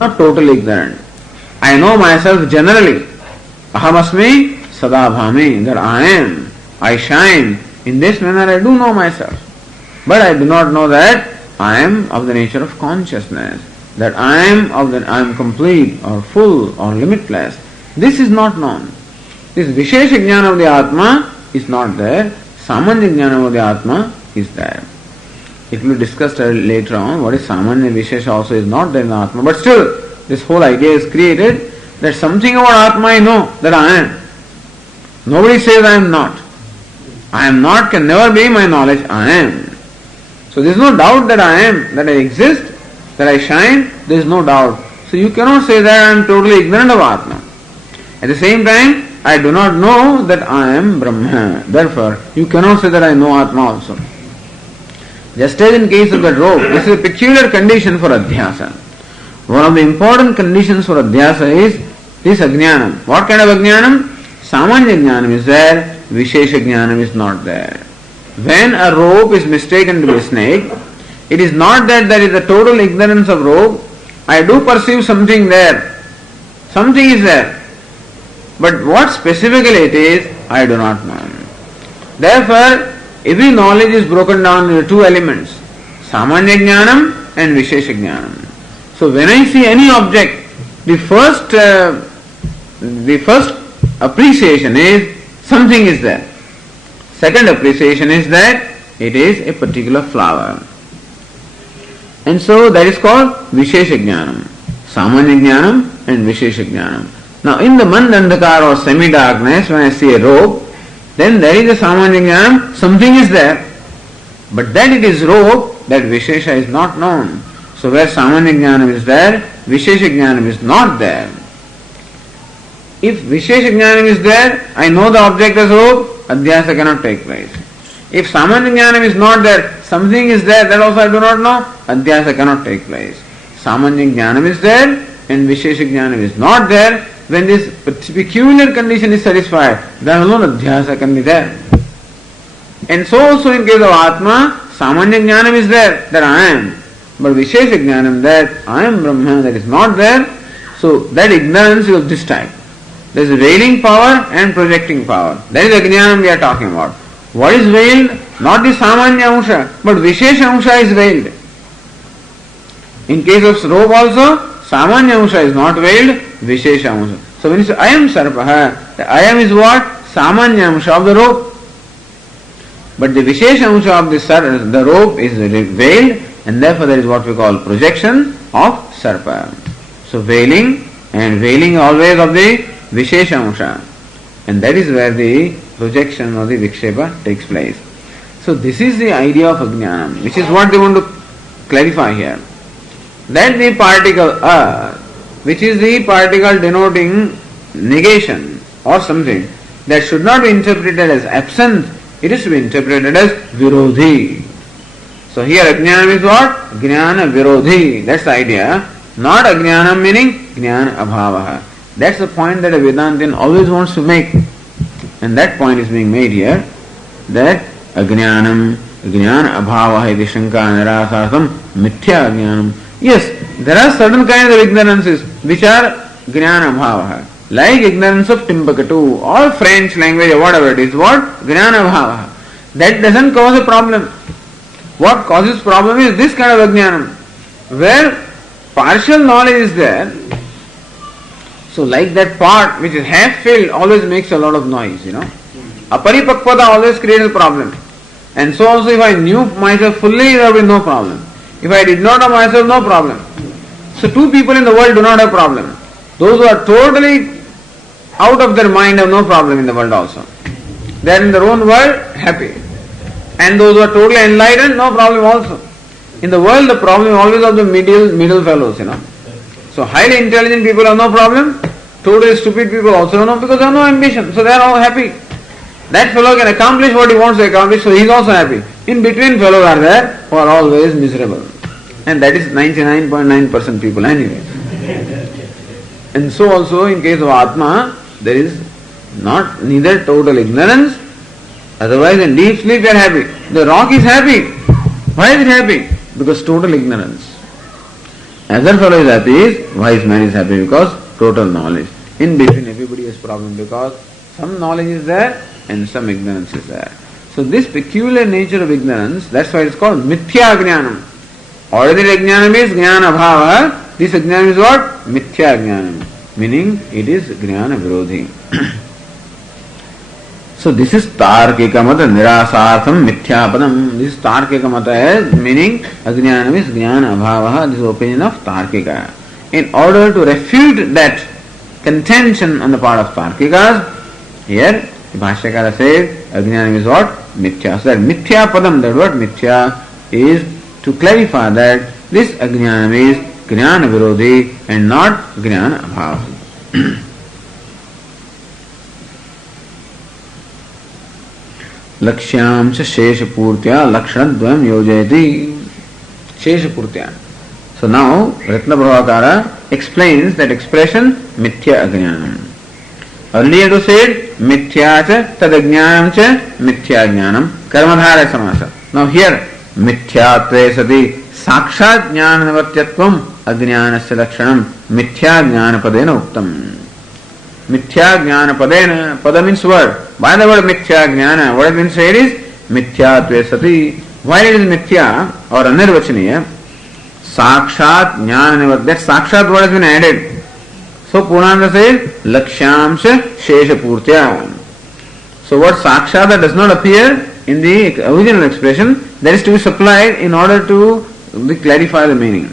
not totally ignorant. I know myself generally. Ahamasmi sadabhami, that I am, I shine. In this manner I do know myself. But I do not know that I am of the nature of consciousness, that I am complete or full or limitless. This is not known. This Vishesha Jnana of the Atma is not there. Samanya Jnana of the Atma is there. It will be discussed later on. What is Samanya Vishesha also is not there in the Atma. But still, this whole idea is created that something about Atma I know, that I am. Nobody says I am not. I am not can never be my knowledge. I am. So there is no doubt that I am, that I exist, that I shine. There is no doubt. So you cannot say that I am totally ignorant of Atma. At the same time, I do not know that I am Brahma. Therefore, you cannot say that I know Atma also. Just as in case of the rope, this is a peculiar condition for Adhyasa. One of the important conditions for Adhyasa is this Ajnanam. What kind of Ajnanam? Samanya Jnanam is there, Vishesha Jnanam is not there. When a rope is mistaken to be a snake, it is not that there is a total ignorance of rope. I do perceive something there. Something is there. But what specifically it is, I do not know. Therefore, every knowledge is broken down into two elements, Samanya Jnanam and Vishesha Jnanam. So when I see any object, the first appreciation is something is there. Second appreciation is that it is a particular flower. And so that is called Vishesha Jnanam, Samanya Jnanam and Vishesha Jnanam. Now in the Mandandakar or semi-darkness, when I see a rope, then there is a Samanya Jnanam, something is there. But that it is rope, that Vishesha is not known. So where Samanya Jnanam is there, Vishesha Jnanam is not there. If Vishesha Jnanam is there, I know the object as rope, Adhyasa cannot take place. If Samanya Jnanam is not there, something is there, that also I do not know, Adhyasa cannot take place. Samanya Jnanam is there and Vishesha Jnanam is not there. When this peculiar condition is satisfied, then alone Adhyasa can be there. And so also in case of Atma, Samanya Jnanam is there, that I am. But Vishesha Jnanam, that I am Brahma, that is not there. So that ignorance is of this type. There is veiling power and projecting power. That is the Jnanam we are talking about. What is veiled? Not the Samanya Amsha, but Vishesha Amsha is veiled. In case of rope also, Samanya Amsha is not veiled, Vishesha Amsha. So when you say I am Sarpaha, the I am is what? Samanya Amsha of the rope. But the Vishesha Amsha of the rope is veiled, and therefore that is what we call projection of Sarpa. So veiling, and veiling always of the Vishesha Amsha. And that is where the projection of the Vikshepa takes place. So this is the idea of Ajnanam, which is what they want to clarify here. That the particle which is the particle denoting negation or something, that should not be interpreted as absent, it is to be interpreted as Virodhi. So here Ajnanam is what? Jnana Virodhi. That's the idea. Not Ajnanam meaning Jnana Abhavaha. That's the point that a Vedantin always wants to make. And that point is being made here, that Ajnanam, Jnana Abhavaha iti Shanka Nirasartham Mithya Ajnanam. Yes, there are certain kinds of ignorances which are Jnana Abhavaha. Like ignorance of Timbuktu or French language or whatever it is, what? Jnana Abhavaha. That doesn't cause a problem. What causes problem is this kind of Ajnanam, where partial knowledge is there. So like that pot which is half filled always makes a lot of noise, Aparipakvata always creates a problem. And so also if I knew myself fully, there will be no problem. If I did not know myself, no problem. So two people in the world do not have problem. Those who are totally out of their mind have no problem in the world also. They are in their own world happy. And those who are totally enlightened, no problem also. In the world, the problem is always of the middle fellows, So highly intelligent people have no problem. Totally stupid people also have no, because they have no ambition. So they are all happy. That fellow can accomplish what he wants to accomplish, so he is also happy. In between fellows are there who are always miserable. And that is 99.9% people anyway. And so also in case of Atma, there is neither total ignorance, otherwise in deep sleep you are happy. The rock is happy. Why is it happy? Because total ignorance. Other fellow is happy, wise man is happy because total knowledge. In between everybody has problem because some knowledge is there and some ignorance is there. So this peculiar nature of ignorance, that's why it's called mithya jnanam. Ordinary jnanam is jnana bhava. This jnanam is what? Mithya jnanam. Meaning it is jnana virodhi. So this is Tarkika Mata Nirasartham Mithyapadam. This is Tarkika Mata as meaning Ajnanam is Jnana Abhavaha. This is the opinion of Tarkika. In order to refute that contention on the part of Tarkikas, here the Bhashyakara says Ajnanam is what? Mithya. So that Mithyapadam, that word Mithya is to clarify that this Ajnanam is Jnana Virodhi and not Jnana Abhava. Lakshyansh शेष पूर्त्या लक्षण द्वयम योजयति शेष पूर्त्या. So now Ratna Prabhakara explains that expression mithya ajnanam. Earlier it was said mithya cha tad ajnanam cha mithya ajnanam karmadhara samasa. Now here mithyatve sati sakshat jnana nivatyatvam ajnanasya lakshanam mithya jnana padena uktam. Mithya jnana padena, pada means word. By the word mithya jnana, what has been said is mithyatve sati. While it is mithya or anirvachaniya, sakshat jnana nivat, that sakshat word has been added. So Purnanda says lakshyamsha shesha purtya. So what sakshat that does not appear in the original expression, that is to be supplied in order to clarify the meaning.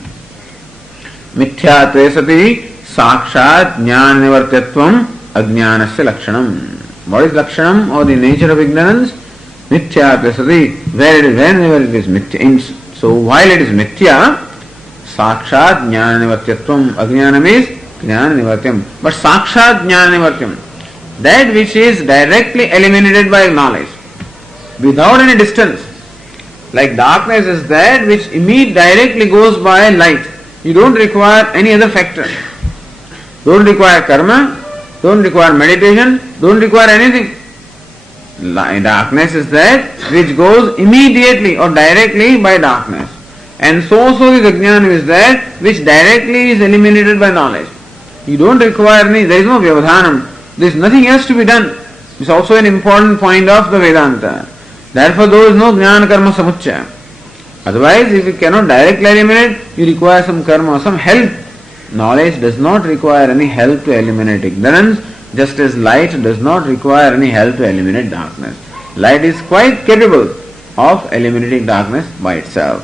Mithyatve sati sakshat jnana nivartyatvam ajnanasya lakshanam. What is lakshanam or the nature of ignorance? Mithya sati, whenever it is mithya. So while it is mithya, sakshat jnana nivartyatvam, ajnanam is jnana nivartyam. But sakshat jnana nivartyam, that which is directly eliminated by knowledge, without any distance. Like darkness is that which directly goes by light. You don't require any other factor. Don't require karma, don't require meditation, don't require anything. Darkness is that which goes immediately or directly by darkness. And so this ajnana is that which directly is eliminated by knowledge. You don't require any, there is no vyavadhanam. There is nothing else to be done. It's also an important point of the Vedanta. Therefore there is no jnana karma samuchaya. Otherwise, if you cannot directly eliminate, you require some karma, some help. Knowledge does not require any help to eliminate ignorance, just as light does not require any help to eliminate darkness. Light is quite capable of eliminating darkness by itself.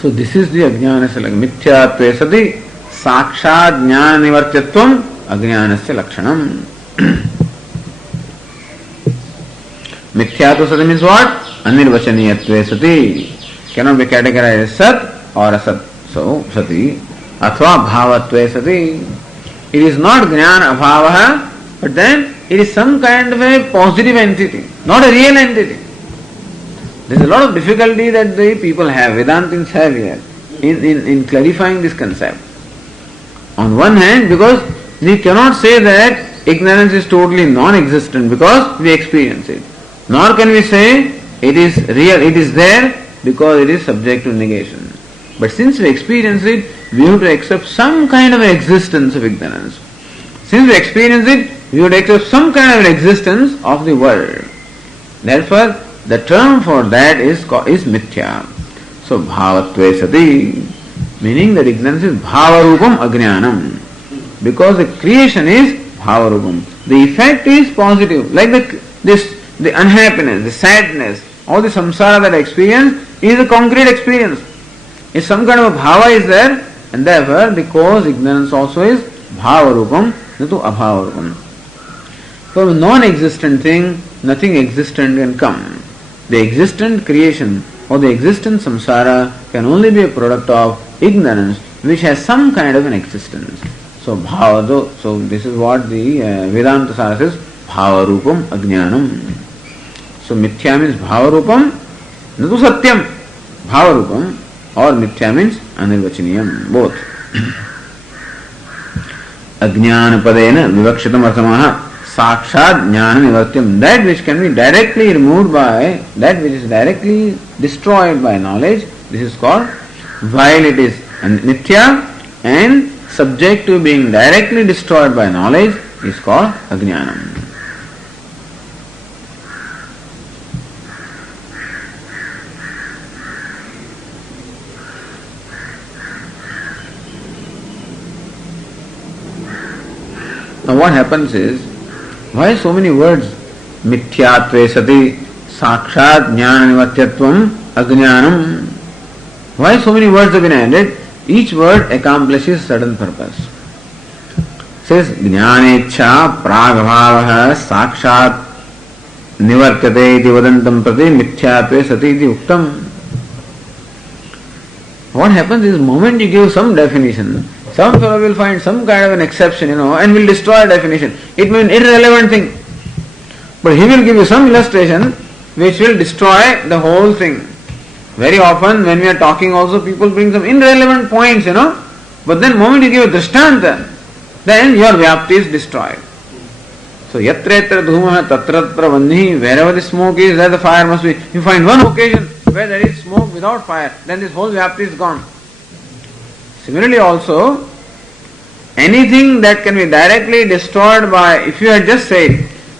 So this is the ajnanasya mithyatve sati sakshat jnana nivartyatvam ajnanasya lakshanam. Mithyatva sati means what? Anirvachaniyatve sati. Cannot be categorized as sat or asat. So sati athva bhavatve sati. It is not jnana abhavaha, but then it is some kind of a positive entity, not a real entity. There is a lot of difficulty that the people have, Vedantins have here, in clarifying this concept. On one hand, because we cannot say that ignorance is totally non-existent because we experience it. Nor can we say it is real, it is there because it is subject to negation. But since we experience it, we have to accept some kind of an existence of ignorance. Since we experience it, we have to accept some kind of an existence of the world. Therefore, the term for that is mithya. So, bhavatve sati, meaning that ignorance is bhavarupam ajnanam. Because the creation is bhavarupam. The effect is positive. Like the unhappiness, the sadness, all the samsara that I experience is a concrete experience. If some kind of a bhava is there, and therefore the cause ignorance also is bhavarupam, natu abhavarupam. From a non-existent thing, nothing existent can come. The existent creation or the existent samsara can only be a product of ignorance which has some kind of an existence. So so this is what the Vedanta Sara says, bhavarupam ajnanam. So mithya means bhavarupam, natu satyam. Bhavarupam or mithya means anirvachaniyam, both. Ajnana padena vivakshitam arthamaha sakshat jnana nivartyam. That which can be directly removed by, that which is directly destroyed by knowledge, this is called, while it is and nitya and subject to being directly destroyed by knowledge is called ajnanam. Now what happens is, why so many words? Mithyatve sati sakshat jnana nivatyatvam ajnanam. Why so many words have been added? Each word accomplishes certain purpose. It says jnanecha pragabhavah sakshat nivartyate iti vadantam prati mithyatve sati iti uktam. What happens is, the moment you give some definition, some fellow will find some kind of an exception, and will destroy a definition. It may be an irrelevant thing. But he will give you some illustration which will destroy the whole thing. Very often when we are talking also, people bring some irrelevant points, But then moment you give a drishtanta, then your vyapti is destroyed. So yatra yatra dhumah tatra tatra vandhi, wherever the smoke is, there the fire must be. You find one occasion where there is smoke without fire, then this whole vyapti is gone. Similarly also, anything that can be directly destroyed by, if you had just said,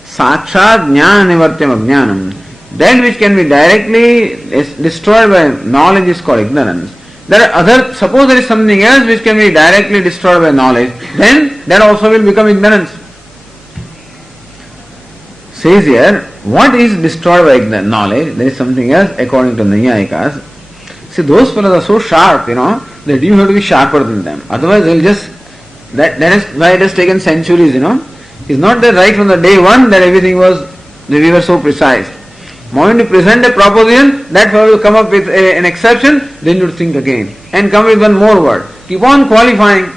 sakshat jnana nivartyam ajnanam, that which can be directly destroyed by knowledge is called ignorance. There are other, suppose there is something else which can be directly destroyed by knowledge, then that also will become ignorance. Says here, what is destroyed by knowledge? There is something else according to Naiyayikas. See, those fellows are so sharp, that you have to be sharper than them. Otherwise, they'll just, that is why it has taken centuries, It's not that right from the day one that everything was, that we were so precise. The moment you present a proposition, that fellow will come up with an exception, then you think again. And come with one more word. Keep on qualifying.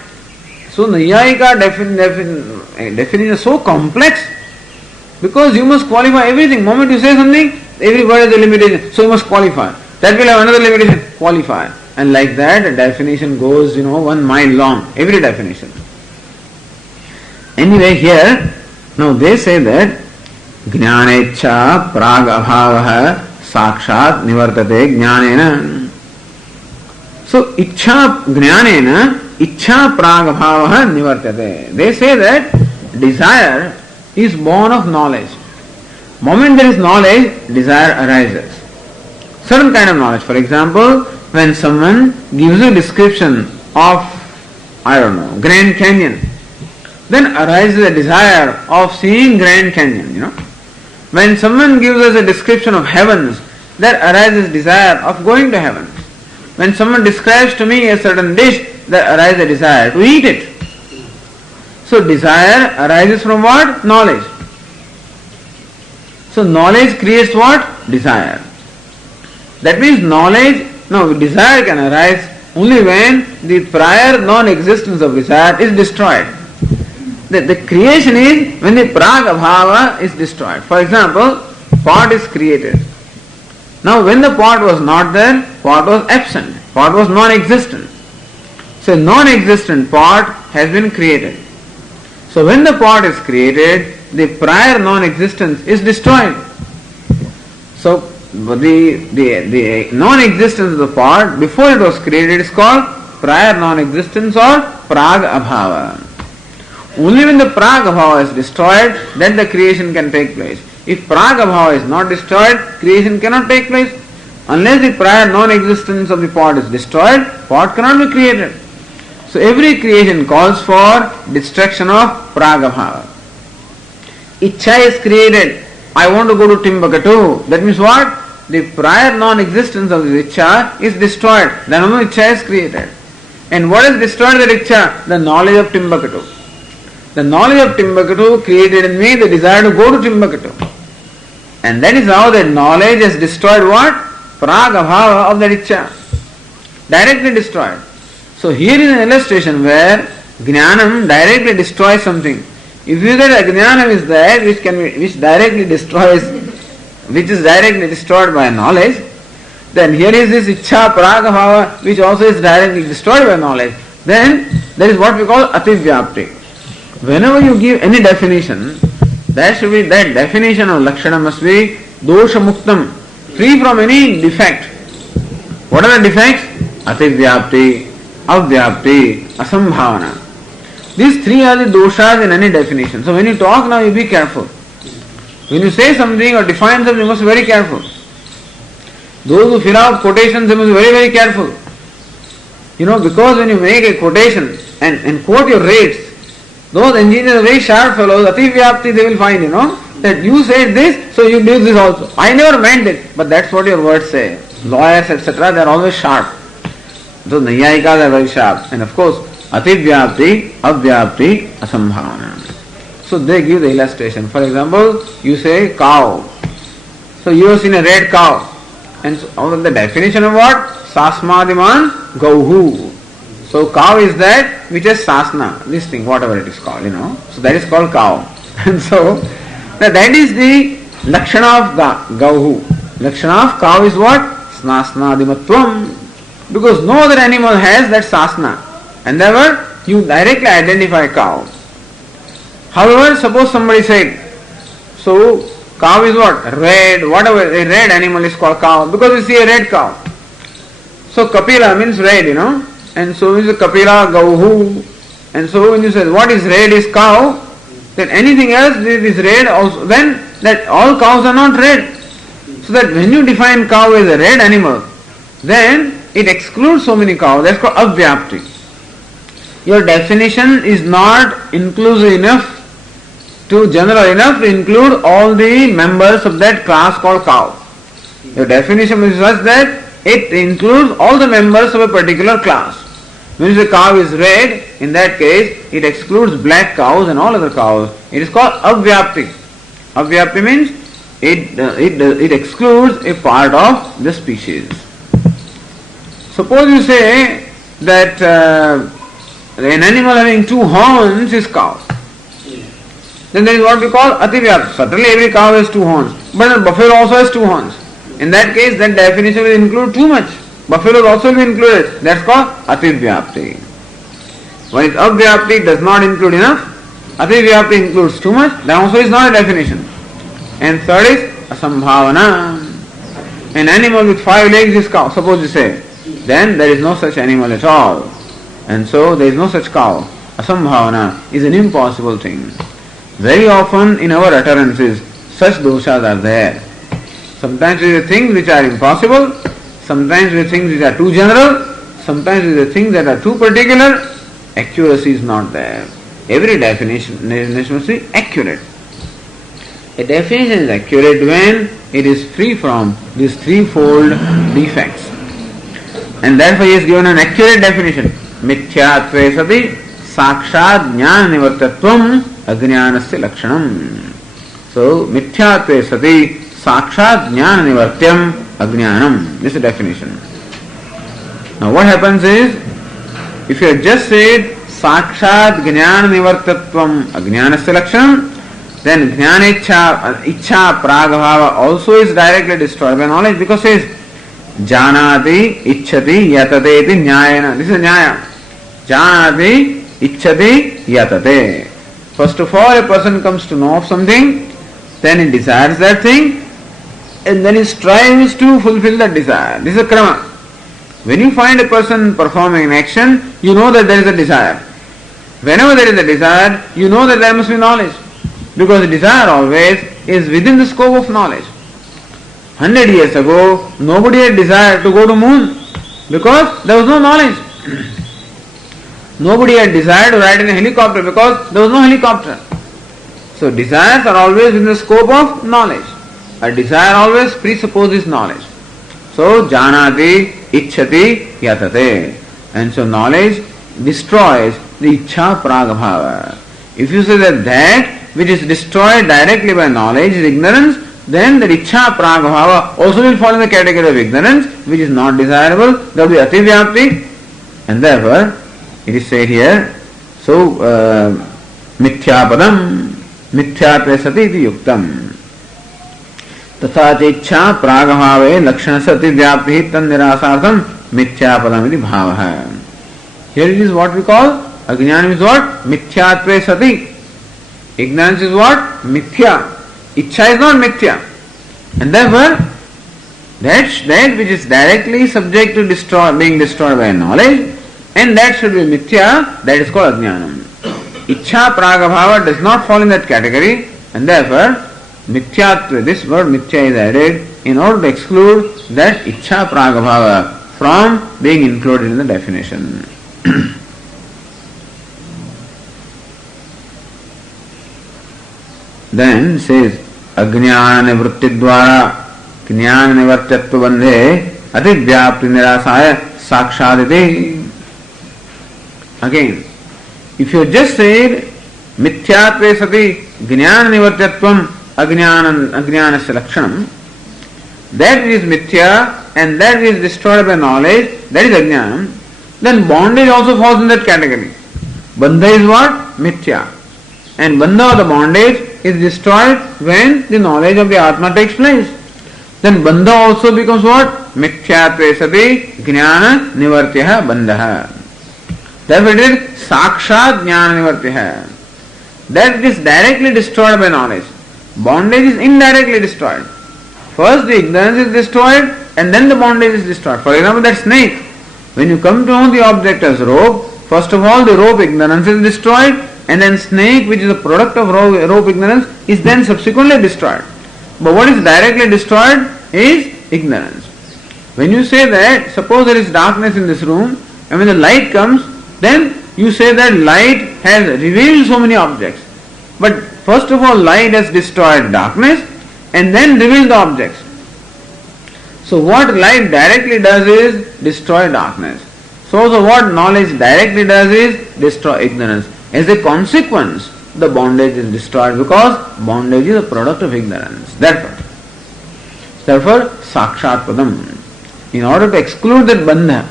So, Nayayika definition is so complex, because you must qualify everything. The moment you say something, every word has a limitation. So, you must qualify. That will have another limitation, qualify. And like that, a definition goes, 1 mile long, every definition. Anyway, here, now they say that jnanecha prag abhavaha sakshat nivartate jnanena. So, ichha jnanena, ichha prag abhavaha nivartate. They say that desire is born of knowledge. Moment there is knowledge, desire arises. Certain kind of knowledge. For example, when someone gives a description of, Grand Canyon, then arises a desire of seeing Grand Canyon, When someone gives us a description of heavens, there arises desire of going to heaven. When someone describes to me a certain dish, there arises a desire to eat it. So desire arises from what? Knowledge. So knowledge creates what? Desire. That means desire can arise only when the prior non-existence of desire is destroyed. The creation is when the prag abhava is destroyed. For example, pot is created. Now when the pot was not there, pot was absent. Pot was non-existent. So non-existent pot has been created. So when the pot is created, the prior non-existence is destroyed. So the non-existence of the pot before it was created is called prior non-existence or prag abhava. Only when the prag abhava is destroyed, then the creation can take place. If prag abhava is not destroyed, creation cannot take place. Unless the prior non-existence of the pot is destroyed, pot cannot be created. So every creation calls for destruction of prag abhava. Ichha is created. I want to go to Timbuktu. That means what? The prior non-existence of the ichha is destroyed. Then only ichha is created. And what is destroyed the ichha? The knowledge of Timbuktu. The knowledge of Timbuktu created in me the desire to go to Timbuktu. And that is how that knowledge has destroyed what? Prag abhava of that ichha. Directly destroyed. So here is an illustration where jnanam directly destroys something. If you say that jnanam is there which is directly destroyed by knowledge, then here is this ichha prag abhava which also is directly destroyed by knowledge. Then that is what we call ativyapti. Whenever you give any definition, that definition of lakshana must be dosha muktam, free from any defect. What are the defects? Ativyapti. avyapti, asambhavana. These three are the doshas in any definition. So when you talk now, you be careful. When you say something or define something, you must be very careful. Those who fill out quotations, they must be very, very careful. Because when you make a quotation and quote your rates, those engineers are very sharp fellows, ativyapti they will find, that you said this, so you do this also. I never meant it, but that's what your words say. Lawyers, etc., they are always sharp. So Naiyayikas are very sharp. And of course, ativyapti, avyapti, asambhavana. So they give the illustration. For example, you say cow. So you have seen a red cow. And so the definition of what? Sasmadiman gauhu. So cow is that which is sasna, this thing, whatever it is called, So that is called cow. And so that is the lakshana of gauhu. Lakshana of cow is what? Snasnadimatvam. Because no other animal has that sasna. And therefore you directly identify cow. However, suppose somebody said, so cow is what? Red, whatever, a red animal is called cow, because we see a red cow. So Kapila means red, and so is Kapila Gauhu. And so when you say what is red is cow, then anything else that is red also, then that all cows are not red. So that when you define cow as a red animal, then it excludes so many cows. That's called avyapti. Your definition is not inclusive enough general enough to include all the members of that class called cow. Your definition is such that it includes all the members of a particular class. When the cow is red, in that case, it excludes black cows and all other cows. It is called avyapti. Avyapti means it excludes a part of the species. Suppose you say that an animal having two horns is cow. Then there is what we call ativyapti. Certainly every cow has two horns, but a buffalo also has two horns. In that case, that definition will include too much. Buffaloes also will be included. That's called ativyapti. When it's avyapti, it does not include enough. Ativyapti includes too much. That also is not a definition. And third is asambhavana. An animal with 5 legs is cow, suppose you say. Then there is no such animal at all. And so there is no such cow. Asambhavana is an impossible thing. Very often in our utterances, such doshas are there. Sometimes with the things which are impossible, sometimes with things which are too general, sometimes with the things that are too particular, accuracy is not there. Every definition must be accurate. A definition is accurate when it is free from these threefold defects. And therefore he has given an accurate definition. Mithyatve sati sakshat jnana nivartatvam ajnanasya lakshanam. So mithyatve sati sakshat jnana nivartyam ajnanam. This is the definition. Now what happens is, if you have just said sakshat jnana nivartatvam ajnanasya lakshanam, then jnana ichha pragabhava also is directly destroyed by knowledge, because it says janati ichhati yatate iti nyayana. This is nyaya. Janati ichhati yatate. First of all, a person comes to know of something, then he desires that thing, and then he strives to fulfill that desire. This is a krama. When you find a person performing an action, you know that there is a desire. Whenever there is a desire, you know that there must be knowledge. Because desire always is within the scope of knowledge. 100 years ago, nobody had desired to go to moon because there was no knowledge. Nobody had desired to ride in a helicopter because there was no helicopter. So desires are always in the scope of knowledge. A desire always presupposes knowledge. So janati ichhati yatate. And so knowledge destroys the ichha pragabhava. If you say that which is destroyed directly by knowledge is ignorance, then the ichha pragabhava also will fall in the category of ignorance, which is not desirable. That will be ativyapti. And therefore, it is said here, so mithyapadam mithyatve sati iti yuktam. Tatha ichha pragabhave lakshanasya ativyapti tan nirasartham mithyapadam iti bhavaha. Here it is what we call, ajnanam is what? Mithyatve sati. Ignorance is what? Mithya. Ichha is not mithya. And therefore, that which is directly subject to being destroyed by knowledge, and that should be mithya, that is called ajnanam. Ichha pragabhava does not fall in that category, and therefore mithyatva, this word mithya is added in order to exclude that ichha pragabhava from being included in the definition. Then says अज्ञान निवृत्ति द्वारा ज्ञान निवर्त्यत्व बंधे अतिव्याप्ति निराशाय साक्षादिति. Again, if you just said मिथ्यात्वे सति ज्ञान निवर्त्यत्वम अज्ञानस्य लक्षणम, that is mithya and that is destroyed by knowledge, that is ajnanam, then bondage also falls in that category. Bandha is what? Mithya. And bandha or the bondage is destroyed when the knowledge of the Atma takes place. Then bandha also becomes what? Mithyatve sati jnana nivartyah bandha. Therefore it is sakshat jnana nivartyah. That is directly destroyed by knowledge. Bondage is indirectly destroyed. First the ignorance is destroyed and then the bondage is destroyed. For example, that snake. When you come to know the object as rope, first of all the rope ignorance is destroyed, and then snake, which is a product of rope ignorance, is then subsequently destroyed. But what is directly destroyed is ignorance. When you say that, suppose there is darkness in this room, and when the light comes, then you say that light has revealed so many objects. But first of all, light has destroyed darkness, and then revealed the objects. So what light directly does is destroy darkness. So what knowledge directly does is destroy ignorance. As a consequence, the bondage is destroyed because bondage is a product of ignorance. Therefore, sakshat padam. In order to exclude that bandha,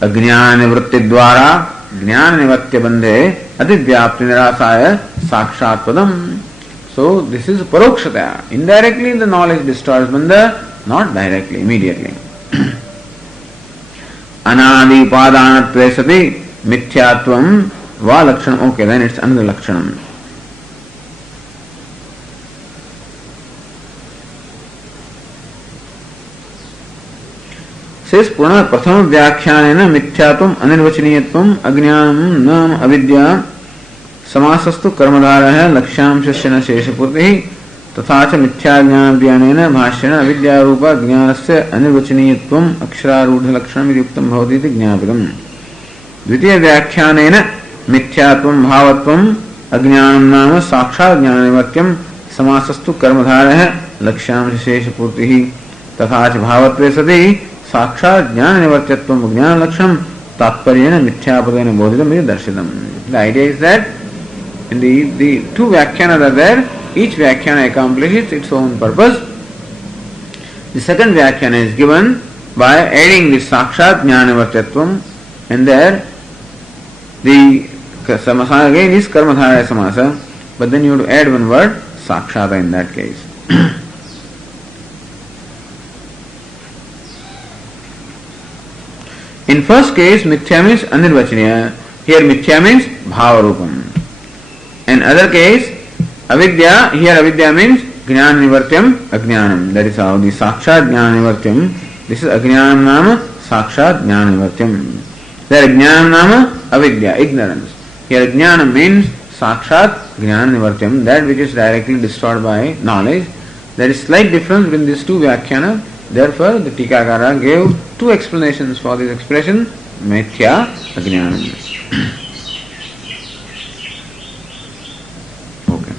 ajnana nivritti dvara jnana nivatya bandhe adivyapti nirasaya sakshat padam. So this is parokshata. Indirectly the knowledge destroys bandha, not directly, immediately. Anadi upadanatve sati mithyatvam va lakshanam. Okay, then it's another lakshanam. Says Purana Prathama Vyakhyānena Mithyātvam Anirvachaniyatvam Ajñānam Nam Avidya Samasastu Karmadhārah Lakshyamshasya Sheshapurtihi Tathacha Mithyājñānadhyanena Bhāshyana Avidya Rupa Jnānasya Anirvachaniyatvam Akshararudha Lakshanam Yuktam Bhavati Jñāpitam. Dvitiya Vyakhyānena Mithyātvam Bhavatvam Ajñānam Nama Sakshat Jnānanivatyam Samasastu Karmadhārah Lakshyamshasya Sheshapurtihi Tathacha Bhavatve Sati Sakshat Jnana Nivartyatvam Jnana Laksham Tatparyena Mithyapadena Bodhitam Darshitam. The idea is that in the two Vyakhyanas are there, each Vyakhana accomplishes its own purpose. The second Vyakhana is given by adding the Sakshat Jnana Nivartyatvam, and there the Samasa again is Karmadhara Samasa, but then you have to add one word Sakshata in that case. In first case, mithya means anirvachaniya. Here mithya means bhavarupam. In other case, avidya, here avidya means jnana nivartyam ajnanam. That is how the sakshat jnana nivartyam. This is ajnanam nama sakshat jnana nivartyam. There ajnanam nama avidya, ignorance. Here ajnanam means sakshat jnana nivartyam, that which is directly destroyed by knowledge. There is slight difference between these two vyakhyana. Therefore, the Tikakara gave two explanations for this expression, mithya, ajnanam. Okay.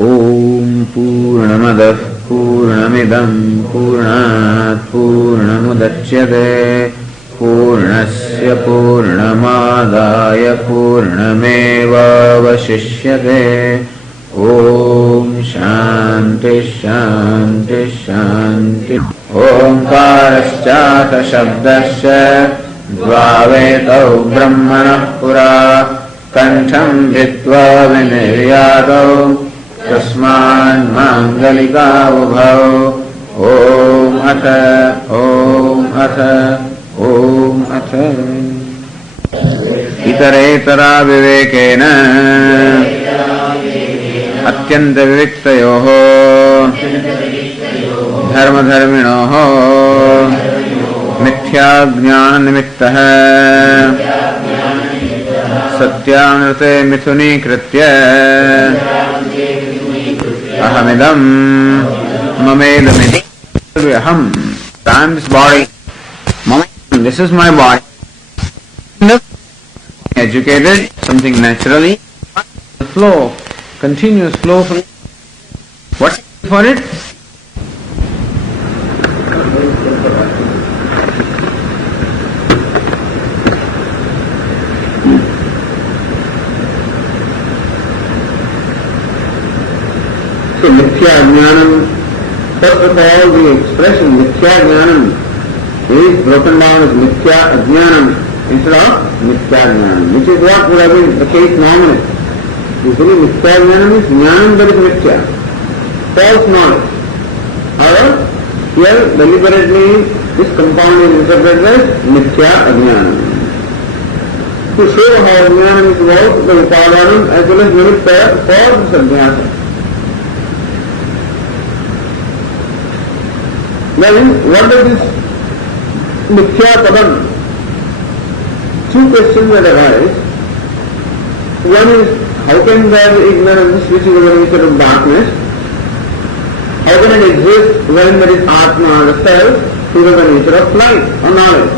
Om Purnamadah Purnamidam Purnat Purnamudachyate पूर्णस्य पूर्णमादाय पूर्णमेवावशिष्यते. ओम शांति शांति शांति. ओंकारश्चाथ शब्दस्य द्वावेतौ ब्रह्मणः पुरा कंठं भित्वा विनिर्यातौ तस्मान् माङ्गलिकावुभौ. ओम अथ ओम अथ इतरेतरा विवेकेन अत्यंत विविक्तयोः धर्मधर्मिणोः मिथ्याज्ञाननिमित्तः सत्यानृते मिथुनीकृत्य अहमिदं ममेदमिति अहम I am this body. This is my body. Educated, something naturally. The flow, continuous flow from what's for it? So Mithya Jnanam, first of all the expression Mithya Jnanam is broken down as Mithya Ajnanam instead of Mithya Jnanam, which is what would have been the case normally. Usually Mithya Jnanam is Jnanam that is Mithya, false knowledge. However, here deliberately this compound is interpreted as Mithya Ajnanam. To show how Ajnanam is about the Upadanam as well as Nimitta for the Sadhyasa. Then, what does this Mithya Padam? Two questions that arise. One is, how can there be ignorance which is the nature of darkness? How can it exist when there is Atma, the self, who is the nature of light or knowledge?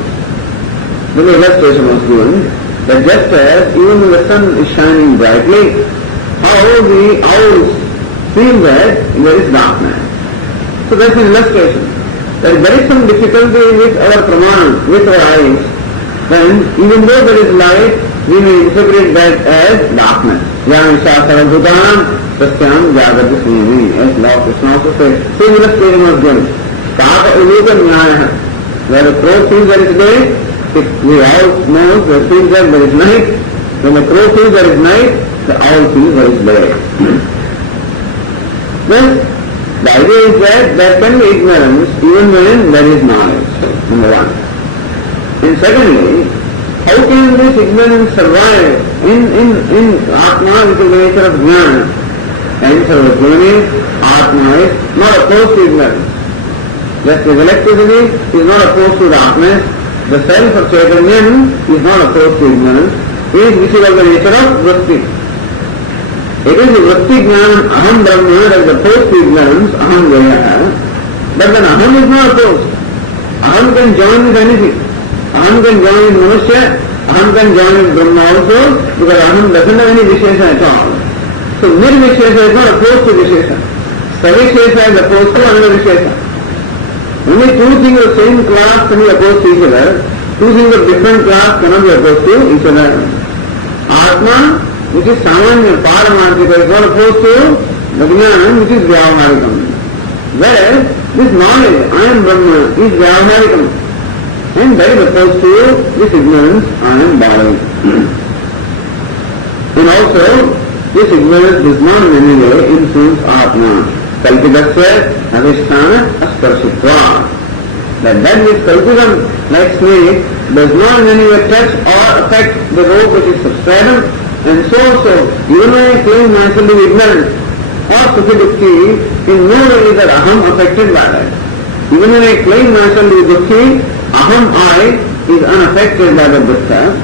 Then the illustration was given that just as even when the sun is shining brightly, how the owls feel that there is darkness. So that's an illustration. That there is some difficulty with our pramana, with our eyes, then even though there is light, we may interpret that as darkness. Yamisha Sarabhutanam Sasyam Jagati Smini, as Lord Krishna also said. Same illustration was given. Kaka Ulika Nyaya, where the crow sees there is day, the owl knows that sees that there is night. When the crow sees there is night, the owl sees there is day. Then, the idea is that there can be ignorance even when there is knowledge, number one. And secondly, how can this ignorance survive in Atma, which is the nature of Jnana? Answer was given, Atma is not opposed to ignorance. Just as electricity is not opposed to darkness, the self of Chaitanya is not opposed to ignorance, which is of the nature of Vritti. It is the Vritti Jnanam Aham Brahma that is opposed to ignorance, Aham Jaya, but then Aham is not opposed. Aham can join with anything. Aham can join with Manusya, Aham can join with Brahma also, because Aham doesn't have any Vishesha at all. So Nirvishesha is not opposed to Vishesha. Savishesha is opposed to another Vishesha. Only two things of the same class can be opposed to each other. Two things of different class cannot be opposed to each other. Atma, which is Samanya, Paramarthika, is not opposed to Vijnana, which is Vyavaharikam. Whereas this knowledge, I am Brahma, is Vyavaharikam. And that is opposed to this ignorance, I am body. And also, this ignorance does not in any way influence Atma. Kalpitasya Adhisthana Asparsitva. That which Kalpitam, like snake, does not in any way touch or affect the rope which is substratum. And so even when I claim myself to be ignorant or Sukhi-Dukhi, in no way is that Aham affected by that. Even when I claim myself to be Dukhi, Aham I is unaffected by the Dukkha.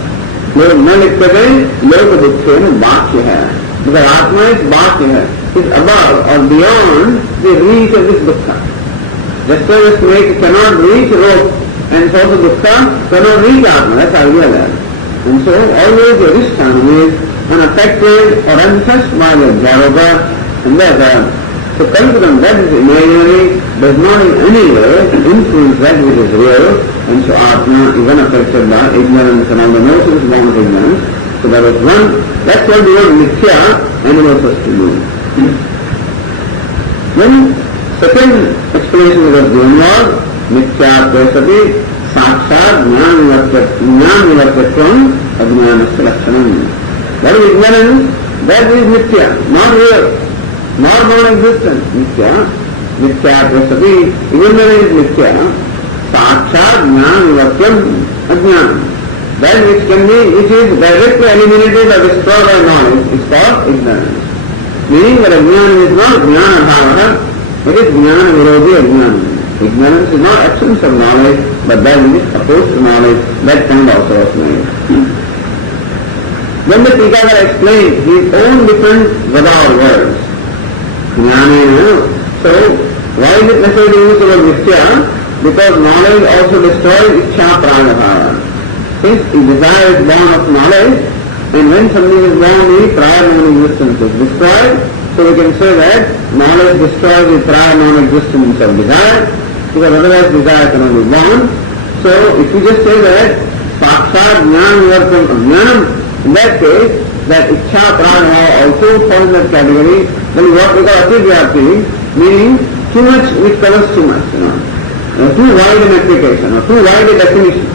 Log na likhte log Dukkhe na Bhakya hai. Because Atma is Bhakya hai, is above or beyond the reach of this Dukkha. Just as a snake cannot reach rope, and so the Dukkha cannot reach Atma. That's idea there. And so always the Adhisthana is unaffected or untouched by the Jaroga and the so Kalpitam, that is imaginary, does not in any way influence that which is real, and so Atma is unaffected by ignorance and all the notions born of ignorance. So that is one, that's what the word Mithya enables us to do. Then second explanation that was given was Mithya Tvesati Sakshat Jnana Nivartatvam Ajnanasya Lakshanam. That is ignorance, that is Mithya, not real, not non-existent. Mithya, Mithya Tvesati, even when it is Mithya, Sakshat Jnana Nivartatvam Ajnanam. That which can be, which is directly eliminated or destroyed by knowledge, is called ignorance. Meaning that ajnana is not jnana bhava, it is jnana virodhi ajnana. Ignorance is not absence of knowledge, but that which is opposed to knowledge, that kind also of knowledge. When the Tikakara explained his own different Vada words, jnana, so why is it necessary to use the word nitya? Because knowledge also destroys ichha prana. Since desire is born of knowledge, and when something is born, the prior non-existence is destroyed. So we can say that knowledge destroys the prior non-existence of desire, because otherwise desire cannot be born. So if you just say that sakshat jnana vivartam ajnanam, in that case, that ichha prana also falls in that category, then what we call ativyapti, meaning too much which covers too much, too wide an application, or too wide a definition.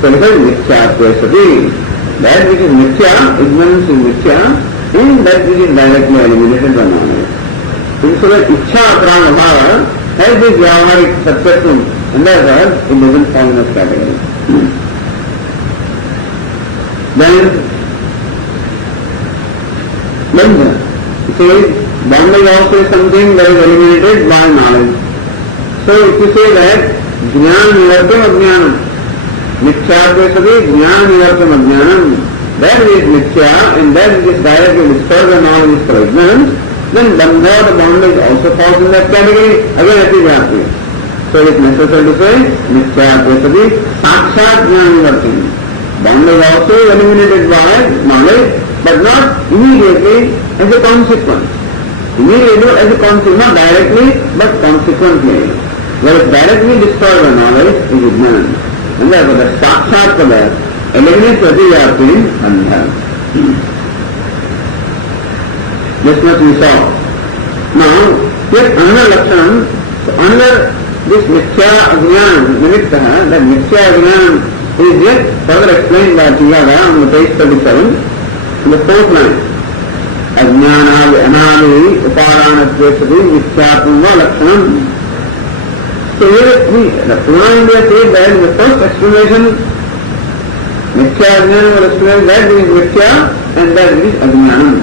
So it is mithya sati. That which is mithya, ignorance is mithya, in that which is directly eliminated by knowledge. So that ichha prana bhava has this vyavaharik satyatvam, and therefore it doesn't fall in that category. Then it says, bondage also is something that is eliminated by knowledge. So if you say that jnana nivartam ajnanam, mithya sati jnana nivartam ajnanam, that is mithya and that which is directly destroyed by knowledge is for ignorance, then bandha, the bondage also falls in that category, again ativyapti. So it is necessary to say mithya sati sakshat jnana nivartam. Bondage also is eliminated by knowledge, but not immediately as a consequence. Immediately as a consequence, not directly, but consequently. Whereas directly destroyed by knowledge is ignorance. And therefore the sakshat pada eliminates ativyapti andha. Just what we saw. Now, yet another lakshanam, so under this mithya ajnana nimittaha, that mithya ajnana is yet further explained by Tikakara on the page 37, in the fourth line. Ajnana anadi uparanatve sati mithyatumva lakshanam. So here the Purana India says that in the first explanation, mithya ajnana will explain that which is mithya and that which is ajnanam.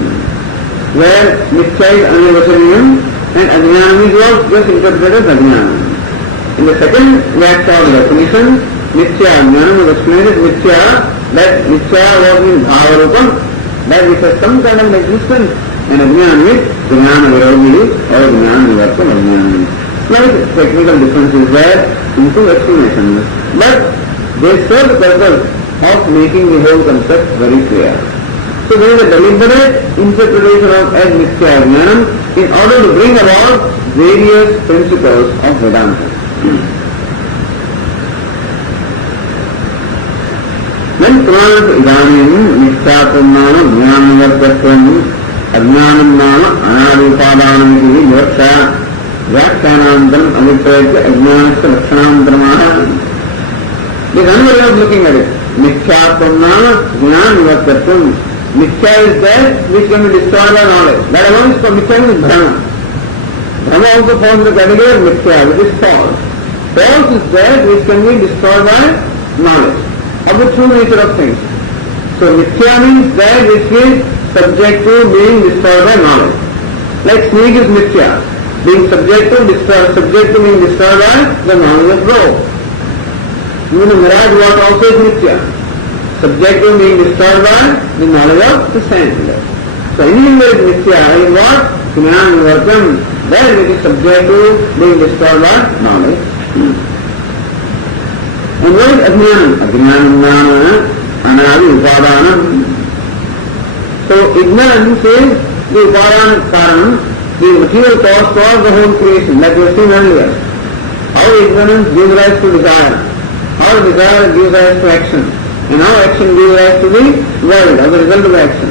Where mithya is anivachaniyam and ajnanam is what just interpreted as ajnanam. In the second vaksha of the definition, mithya ajnanam was explained as mithya, that mithya was in bhavarupam, that which has some kind of existence, and ajnanam is jnana virodhi or jnana nivartam ajnanam. Slight technical differences there in two explanations, but they serve the purpose of making the whole concept very clear. So there is a deliberate interpretation of as mithya ajnanam in order to bring about various principles of Vedanta. Then Purana idanim mithyatam nama jnanavartatvam ajnanam nama anadupadanam iti vivaksha Vyakyanantaram aviprayatya ajnanasya lakshanantaramaha. There is another way of looking at it. Mithyatvam nama jnana nivartatvam. Mithya is that which can be destroyed by knowledge. That alone is called mithya means brahma. Brahma also falls in the category of mithya, which is false. False is that which can be destroyed by knowledge of the true nature of things. So mithya means that which is subject to being destroyed by knowledge. Like snake is mithya. Being subject to being destroyed by the knowledge of rope. Even the mirage water also is mithya. Subject to being destroyed by the knowledge of the sand. So anything that is mithya is what? Jnana nivartam. That which is subject to being destroyed by knowledge. And what is ajnanam? Ajnanam nama anadi upadanam. So ignorance is the upadana karanam, the material cause for the whole creation, like we have seen earlier. How ignorance gives rise to desire, how desire gives rise to action, and how action gives rise to the world as a result of action.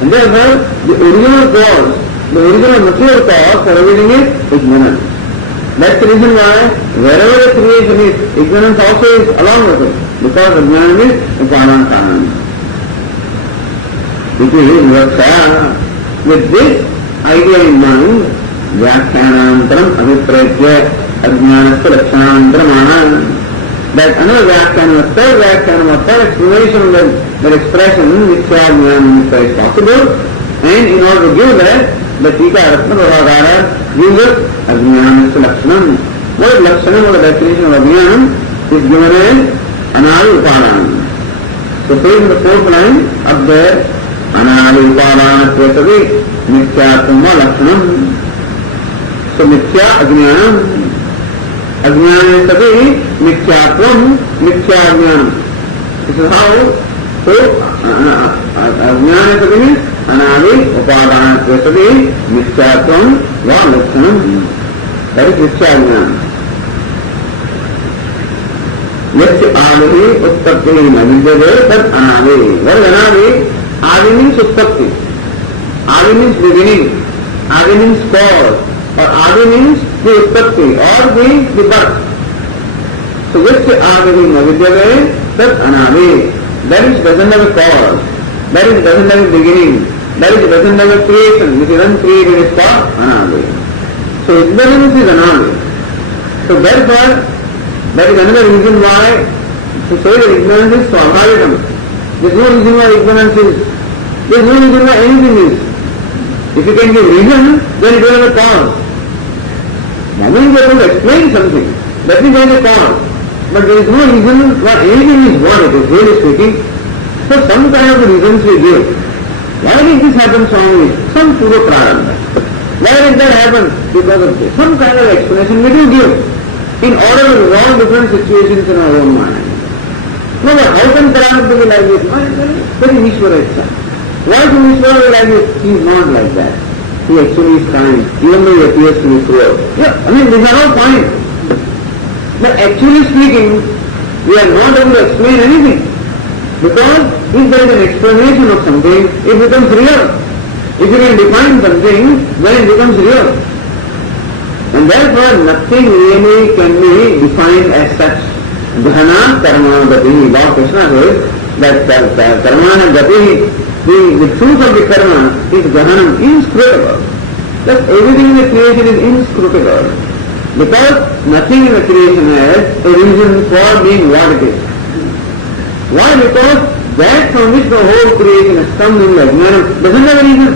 And therefore, the original cause, the original material cause for everything is ignorance. That's the reason why wherever the creation is, ignorance also is along with it, because ajnana is upadana karanam. It is vaksha. With this idea in mind, vyakyanantaram aviprayatya ajnanasya lakshanantaramana. That another vyakyanam, third vyakyanam, or third explanation of that expression, mithya ajnana mithya is possible, and in order to give that, the Tika Ratna Prabhakara gives us Ajnana Lakshanam. What is Lakshanam or the definition of Ajnanam is given as Anadi Upadana. So says in the fourth line up there, Anadi Upadana Tvetavi Mithyatumma Lakshanam. So Mithya Ajnanam. Ajnana Sati Mithyatvam Mithya Ajnanam. This is how. So Ajnana Sati means Anadi Upadana Tvetavi Mithyatvam Va Lakshanam. That is Mithya Ajnanam. Yasya Adi Uttapti Navidyate Tad Anadi. What is Anadi? Adi means Uttapti. Adi means beginning. Adi means cause. Or Adi means the Uttapti or the birth. So Yasya Adi Navidyate Tad Anadi. That is doesn't have a cause. That is doesn't have a beginning. That is doesn't have a creation. Which is uncreated is called Anadi. So ignorance is Anadi. So therefore, that is another reason why to say that ignorance is Swabhavikam. There is no reason why ignorance is. There is no reason why anything is. If you can give reason, then it will have a cause. Now when you are going to explain something, that means there is a cause. But there is no reason why anything is what it is, really speaking. So some kind of reasons we give. Why did this happen, Swami? Some pura prarabdha. Why did that happen? Because of this. Some kind of explanation we do give. In order to resolve different situations in our own mind. No, but how can Prarabdha be like this? That is Ishvara itself. Why should Ishvara be like this? He is not like that. He actually is kind, even though he appears to be cruel. Yeah, I mean, these are all fine. But actually speaking, we are not able to explain anything. Because if there is an explanation of something, it becomes real. If you can define something, then it becomes real. And therefore nothing really can be defined as such. Dhana karma gati. Lord Krishna says that karma gati, the truth of the karma is dharanam, inscrutable. Thus everything in the creation is inscrutable. Because nothing in the creation has a reason for being what it is. Why? Because that from which the whole creation has come in the Ajnana doesn't have a reason.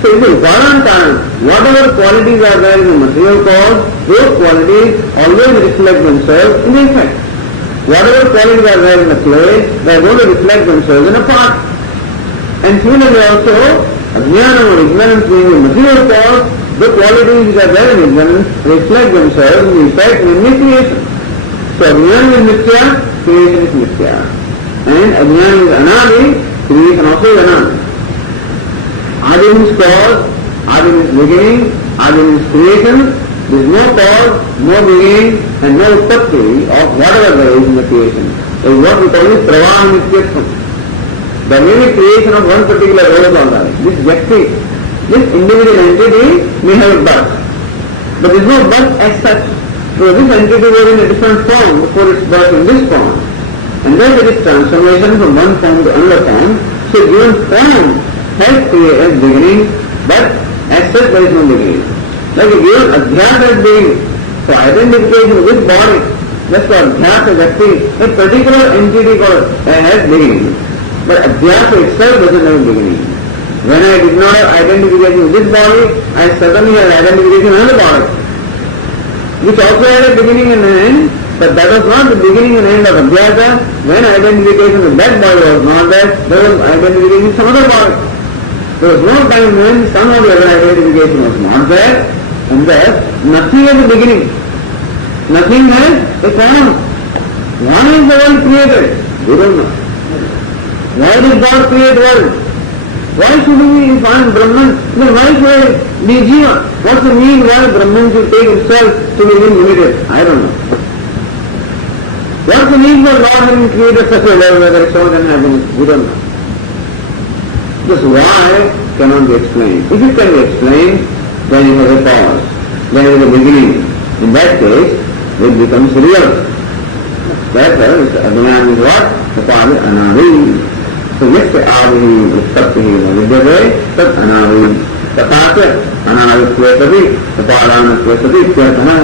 So it is Varantaran. Whatever qualities are there in the material cause, those qualities always reflect themselves in the effect. Whatever qualities are there in the clay, they are going to reflect themselves in a part. And similarly also, Ajnana or ignorance being the material cause, the qualities which are there in ignorance reflect themselves in the effect in the creation. So Ajnana is Mithya, creation is Mithya. And Ajnana is Anadi, creation also is Anadi. Adi means cause, Adi means beginning, Adi means creation. There is no cause, no beginning and no uttapti of whatever there is in the creation. It is what we call it Pravana Nityatvam. The very creation of one particular Vedanta, this Vyakti, this individual entity may have a birth. But there is no birth as such. So this entity was in a different form before its birth in this form. And then there is transformation from one form to another form. So given form has created beginning, but as such there is no beginning. Like a given adhyasa has beginning. So identification with body, just for adhyasa Vyakti, a particular entity has beginning. But adhyasa itself doesn't have a beginning. When I did not have identification with this body, I suddenly had identification with another body, which also had a beginning and an end, but that was not the beginning and end of adhyasa. When identification with that body was not there was identification with some other body. There was no time when some of the other identification was not there, and thus nothing has a beginning. Nothing has a form. One is the world created. We don't know. Why did God create world? Why should we find Brahman? Then why should be Jiva? What's the mean why Brahman should take himself to be limited? I don't know. What's the need for Lord having created such a world where so can happen? We don't know. This why cannot be explained. If it can be explained, then it has a cause, then it has a beginning. In that case, it becomes real. Therefore, Ajnana is what? The part is Anadi. So yasya adi uttaptihi navidyate tat Anadi. Tathasya Anaditve sati upadanatve sati ityartha.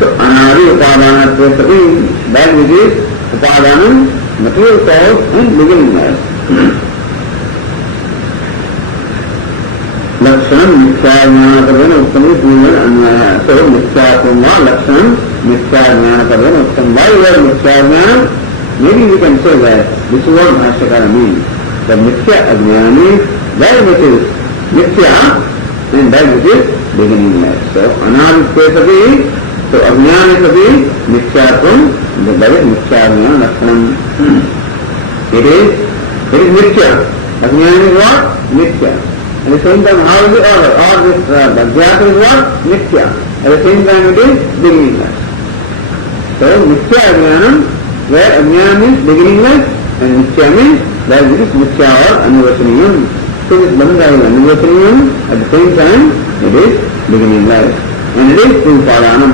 So Anadi upadanatve sati, that which is upadanam, material cause and beginningness. लक्षण मिथ्या ज्ञान कर्म उत्तम पूर्ण अन्वय है. So मिथ्यात्म लक्षण मिथ्या ज्ञान कर्म उत्तम. Why your मिथ्या ज्ञान? Maybe we can say that this is what Bhashyakara means. The mithya ajnani, that which is mithya, and that which is beginningless. So anaditya sabi, so ajnani sabi mithyatvam, that is mithya ajnana lakshanam. It is mithya. Ajnani is what? Mithya. At the same time, how is it order? Or this Adhyasa is what? Mithya. At the same time, it is beginningless. So, Mithya Ajnanam, where Ajnana means beginningless, and Mithya means that it is Mithya or Anuvachaniyam. So, this Bandha is Anuvachaniyam, at the same time, it is beginningless. And it is Upadanam.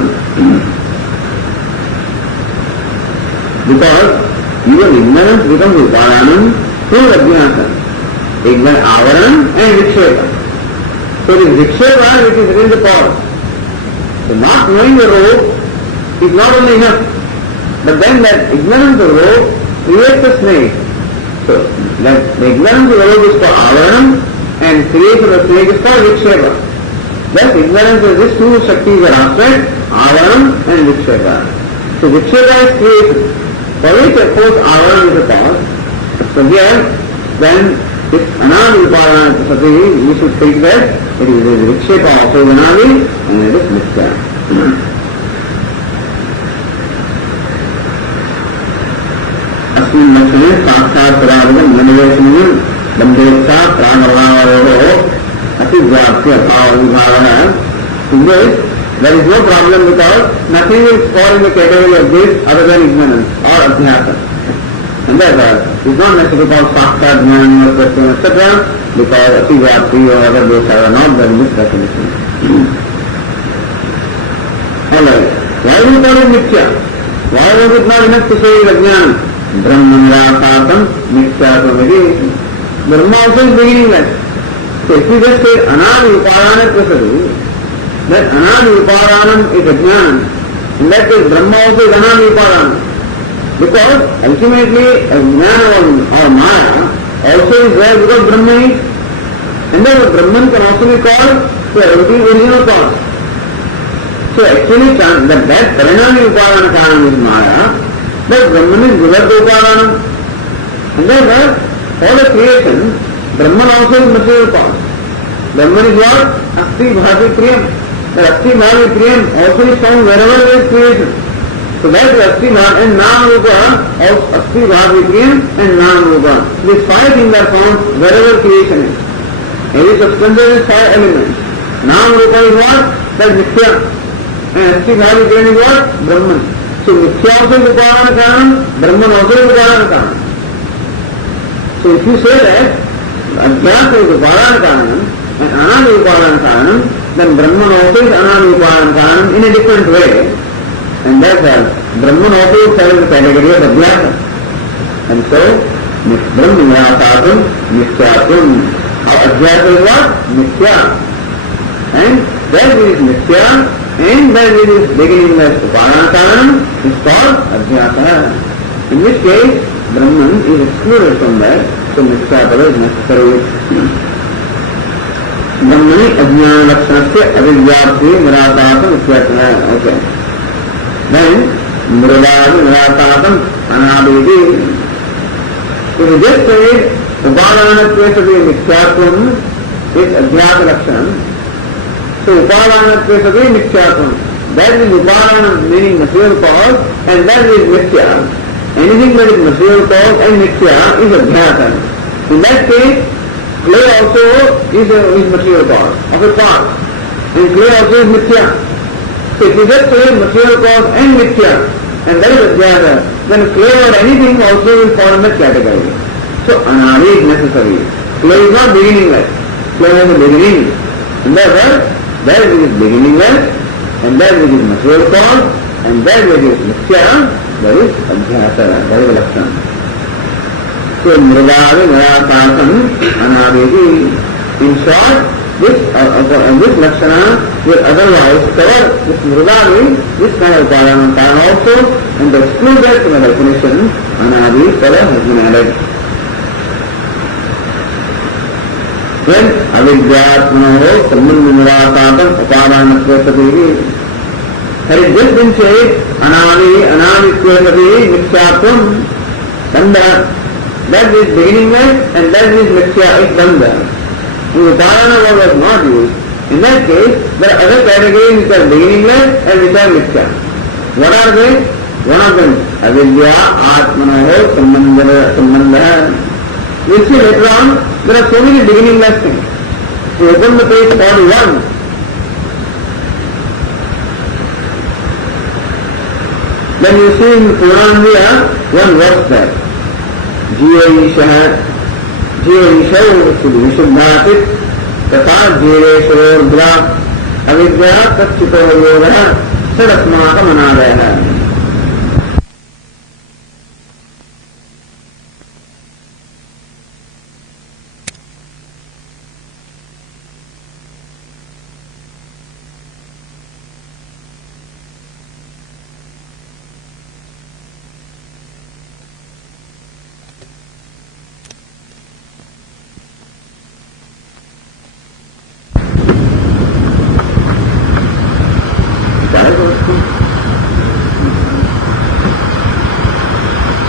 Because even ignorance becomes Upadanam through Adhyasa. Ignorance, avaran and vikshepa. So this vikshepa which is in the cause. So not knowing the rope is not only enough, but then that ignorance of the rope creates a snake. So that the ignorance of the rope is called avaran and creation of the snake is called vikshepa. Thus ignorance of these two shaktis are abstract, avaran and vikshepa. So vikshepa is creation, for which of course avaran is the cause. So here then this anadi upadana sati, we should think that it is vikshepa also anadi and it is mithya. अस्मिन् लक्षणे साक्षात् पदार्थं निर्देशनीयं बन्धेच्छा प्राणभावयोः अतिव्याप्ति अभावविभागः. In this, there is no problem because nothing will fall in the category of this other than ignorance or adhyasa. And therefore, it is not necessary to call sakshat jnana or question, etc. because ativyapti or other doshas are not there in this definition. Alright, why do we call it mithya? Why was it not enough to say ajnana? Brahma nirasātam mithyatam iti. Brahma also is beginningless. So if you just say anadi upadana prasadu, that anadi upadanam is ajnana. In that case, Brahma also is anadi upadana. Because ultimately Jnana or Maya also is there because Brahman is. And then Brahman can also be called the original cause. So actually that Parinami Upadana Karanam is Maya, but Brahman is Vivarta Upadana. And therefore, for the creation, Brahman also is material cause. Brahman is what? Asti Bhati Priyam. The Asti Bhati Priyam also is found wherever there is creation. So that is Asti Bhati and Nam Rupa of Asti Bhati Priyam and Nam Rupa. These five things are found wherever creation is. Every substance is five elements. Nam Rupa is what? That is Mithya. And Asti Bhati Priyam is what? Brahman. So Mithya also is Upadana Karanam, Brahman also is Upadana Karanam. So if you say that Adhyasa is Upadana Karanam and Anadi Upadana Karanam, then Brahman also is Anadi Upadana Karanam in a different way. And therefore, Brahman also falls in the category of Adhyasa. And so, Brahma Nirasatam, Mithyatam. Adhyasa is what? Mithya. And that which is Mithya and that which is beginningless Upadana Karanam is called Adhyasa. In which case, Brahman is excluded from that, so Mithya pada is necessary. Brahmani Ajnana Lakshanasya Avidyapti Nirasatam Ityatana. Okay. Then, Mridādi Nirāsātam Anādīti. So we just said, Upadānatve Sati Mithyātvam is Adhyasa Lakshanam. So Upadānatve Sati Mithyātvam. That is Upadāna meaning material cause and that is Mithya. Anything that is material cause and Mithya is Adhyasa. In that case, clay also is material cause of a part. And clay also is Mithya. So if you just say material cause and mithya, and that is adhyasa, then clay or anything also will fall in that category. So anadi is necessary. Clay is not beginningless. Clay has a beginning. And therefore, that which is beginningless, and that which is material cause, and that which is mithya, that is adhyasa, that is lakshana. So mridādi nirāsātam anādīti. In short, this lakshana will otherwise cover this mridādi, this kind of upadana also, and to exclude that from the definition, anadi pada has been added. So when avidyatmano sambandha nirasatam upadana sati. Had it just been said, anaditya mithyatvam, bandha, that is beginningless and that is mithya, is bandha. If upadana was not used, in that case, there are other categories which are beginningless and which are mithya. What are they? One of them, avidya, atmano, sambandha. We'll see later on, there are so many beginningless things. If you open the page 41, then you see in Purnandiya one verse there. Jiva Ishav Vishuddhatit Tata Jiveshwar Bra Avidya Tatchito Yoga Sadasmaka Manadaya.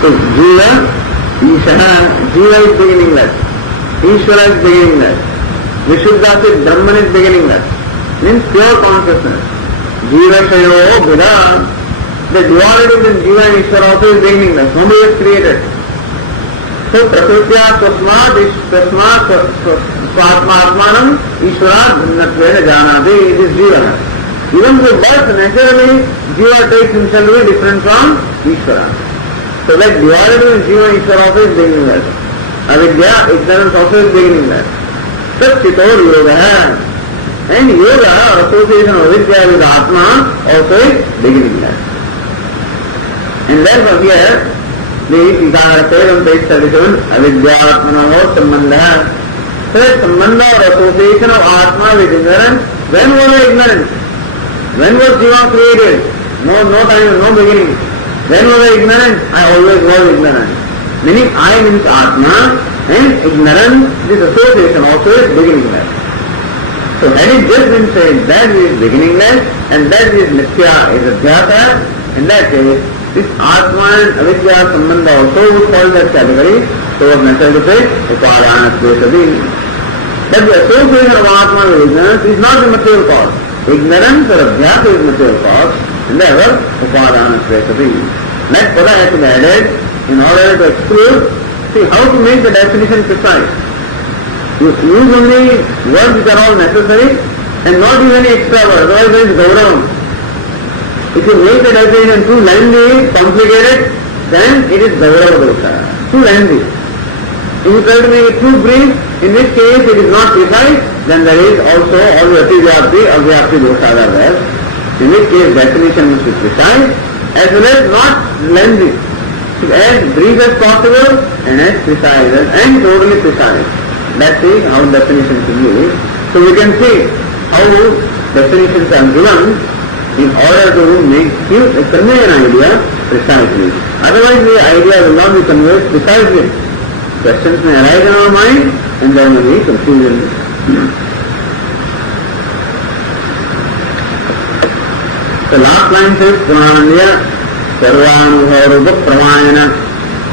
So Jiva, Jiva is beginningless. Ishvara is beginningless. Vishuddhasit Brahman is beginningless. Means pure consciousness. Jiva Shayo Buddha. The duality between Jiva and Ishvara also is beginningless. Nobody is created. So Prakrutya Swasmat Swatmanam Ishvara Nattvena Janati. It is Jiva. Even the birth naturally Jiva takes himself to be different from Ishvara. So like duality in Jiva and Ishvara also is beginningless. Avidya, ignorance also is beginningless. Tatchito yoga. And yoga, association of Avidya with Atma, also is beginningless. And therefore here, the Tikara says on page 37, Avidya Atmano Sambandha. So Sambandha or association of Atma with ignorance, when was the ignorance? When was Jiva created? No time, no beginning. When was I ignorant? I always was ignorant. Meaning I means Atma and ignorance, this association also is beginningless. So had it just been said that is beginningless and that is mithya, is adhyasa, in that case, this Atma and avidya sambandha also would fall in that category. So it was necessary to say, upadana svesati. But the association of Atma with ignorance is not the material cause. Ignorance or adhyasa is material cause. And therefore, upadana svesati. Next pada has to be added in order to exclude. See how to make the definition precise. You use only words which are all necessary and not use any extra words, otherwise there is gauravam. If you make the definition too lengthy, complicated, then it is gaurava dosha. Too lengthy. If you try to make it too brief, in which case it is not precise, then there is also all the ativyapti, avyapti dosha are there. In which case definition must be precise as well as not lengthy. As brief as possible and as precise and totally precise. That is how definition should be. So we can see how definitions are given in order to convey an idea precisely. Otherwise the idea will not be conveyed precisely. Questions may arise in our mind and there may be confusion. The last line says, Purnandiya Sarvanubhavarupa Pramayana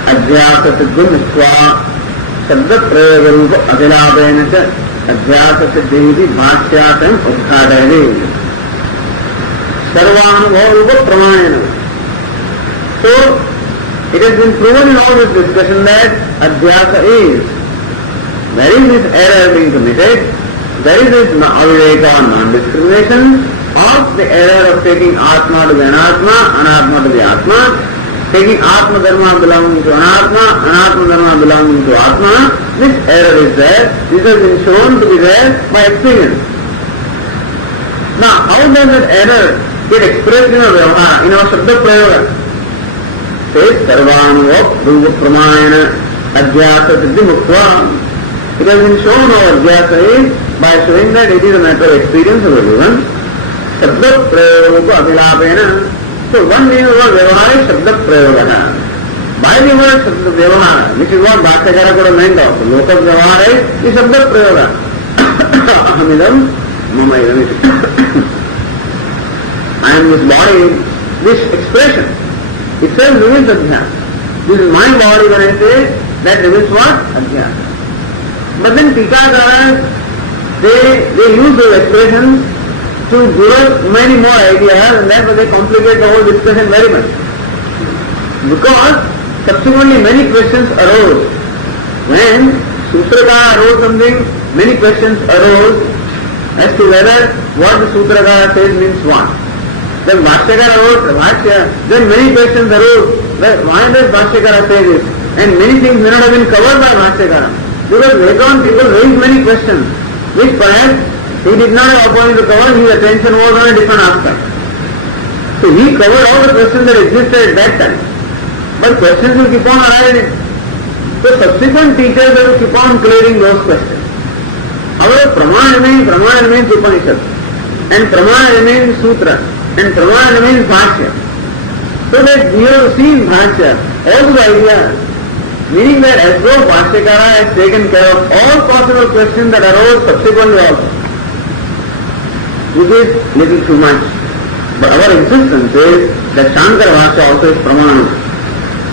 Adhyasa Siddhim Swa Sabda Prayogarupa Adilabena Cha Adhyasa Siddhiti Bhashyatam Udhadayave Sarvanubhavarupa Pramayana. So, it has been proven in all this discussion that Adhyasa is. There is this error being committed, there is this aviveka or non-discrimination, of the error of taking Atma to be Anatma, Anatma to be Atma, taking Atma Dharma belonging to Anatma, Anatma Dharma belonging to Atma. This error is there. This has been shown to be there by experience. Now, how does that error get expressed in our Vyavahara, in our Shabda Prayoga? Says, Sarvanuvap Rupa Pramayana Adhyasa Siddhi Mukva. It has been shown our Adhyasa is by showing that it is a matter of experience of everyone. Shabda Prayoga Abhilapena. So one meaning of Vyavahara is Shabda Prayoga. By the word Shabda Vyavahara, which is what Bhashyakara could have meant of. Loka Vyavahara is Shabda Prayoga. Ahamidam mama idam. I am this body, this expression itself reveals adhyasa. This is my body when I say, that reveals what? Adhyasa. But then Tikakaras, they use those expressions to give us many more ideas, and therefore they complicate the whole discussion very much. Because subsequently many questions arose. When Sutrakara wrote something, many questions arose as to whether what the Sutrakara says means what. Then Bhashyakara wrote Bhashya, then many questions arose. Why does Bhashyakara say this? And many things may not have been covered by Bhashyakara. Because later on people raised many questions, which perhaps he did not have opportunity to cover, his attention was on a different aspect. So he covered all the questions that existed at that time. But questions will keep on arising. So subsequent teachers will keep on clearing those questions. However, Pramana remains Upanishad, and Pramana remains Sutra, and Pramana remains Bhashya. So that we have seen Bhashya, all the ideas, meaning that as though Bhashyakara has taken care of all possible questions that arose subsequently also, which is little too much. But our insistence is that Shankara Bhashya also is Pramana.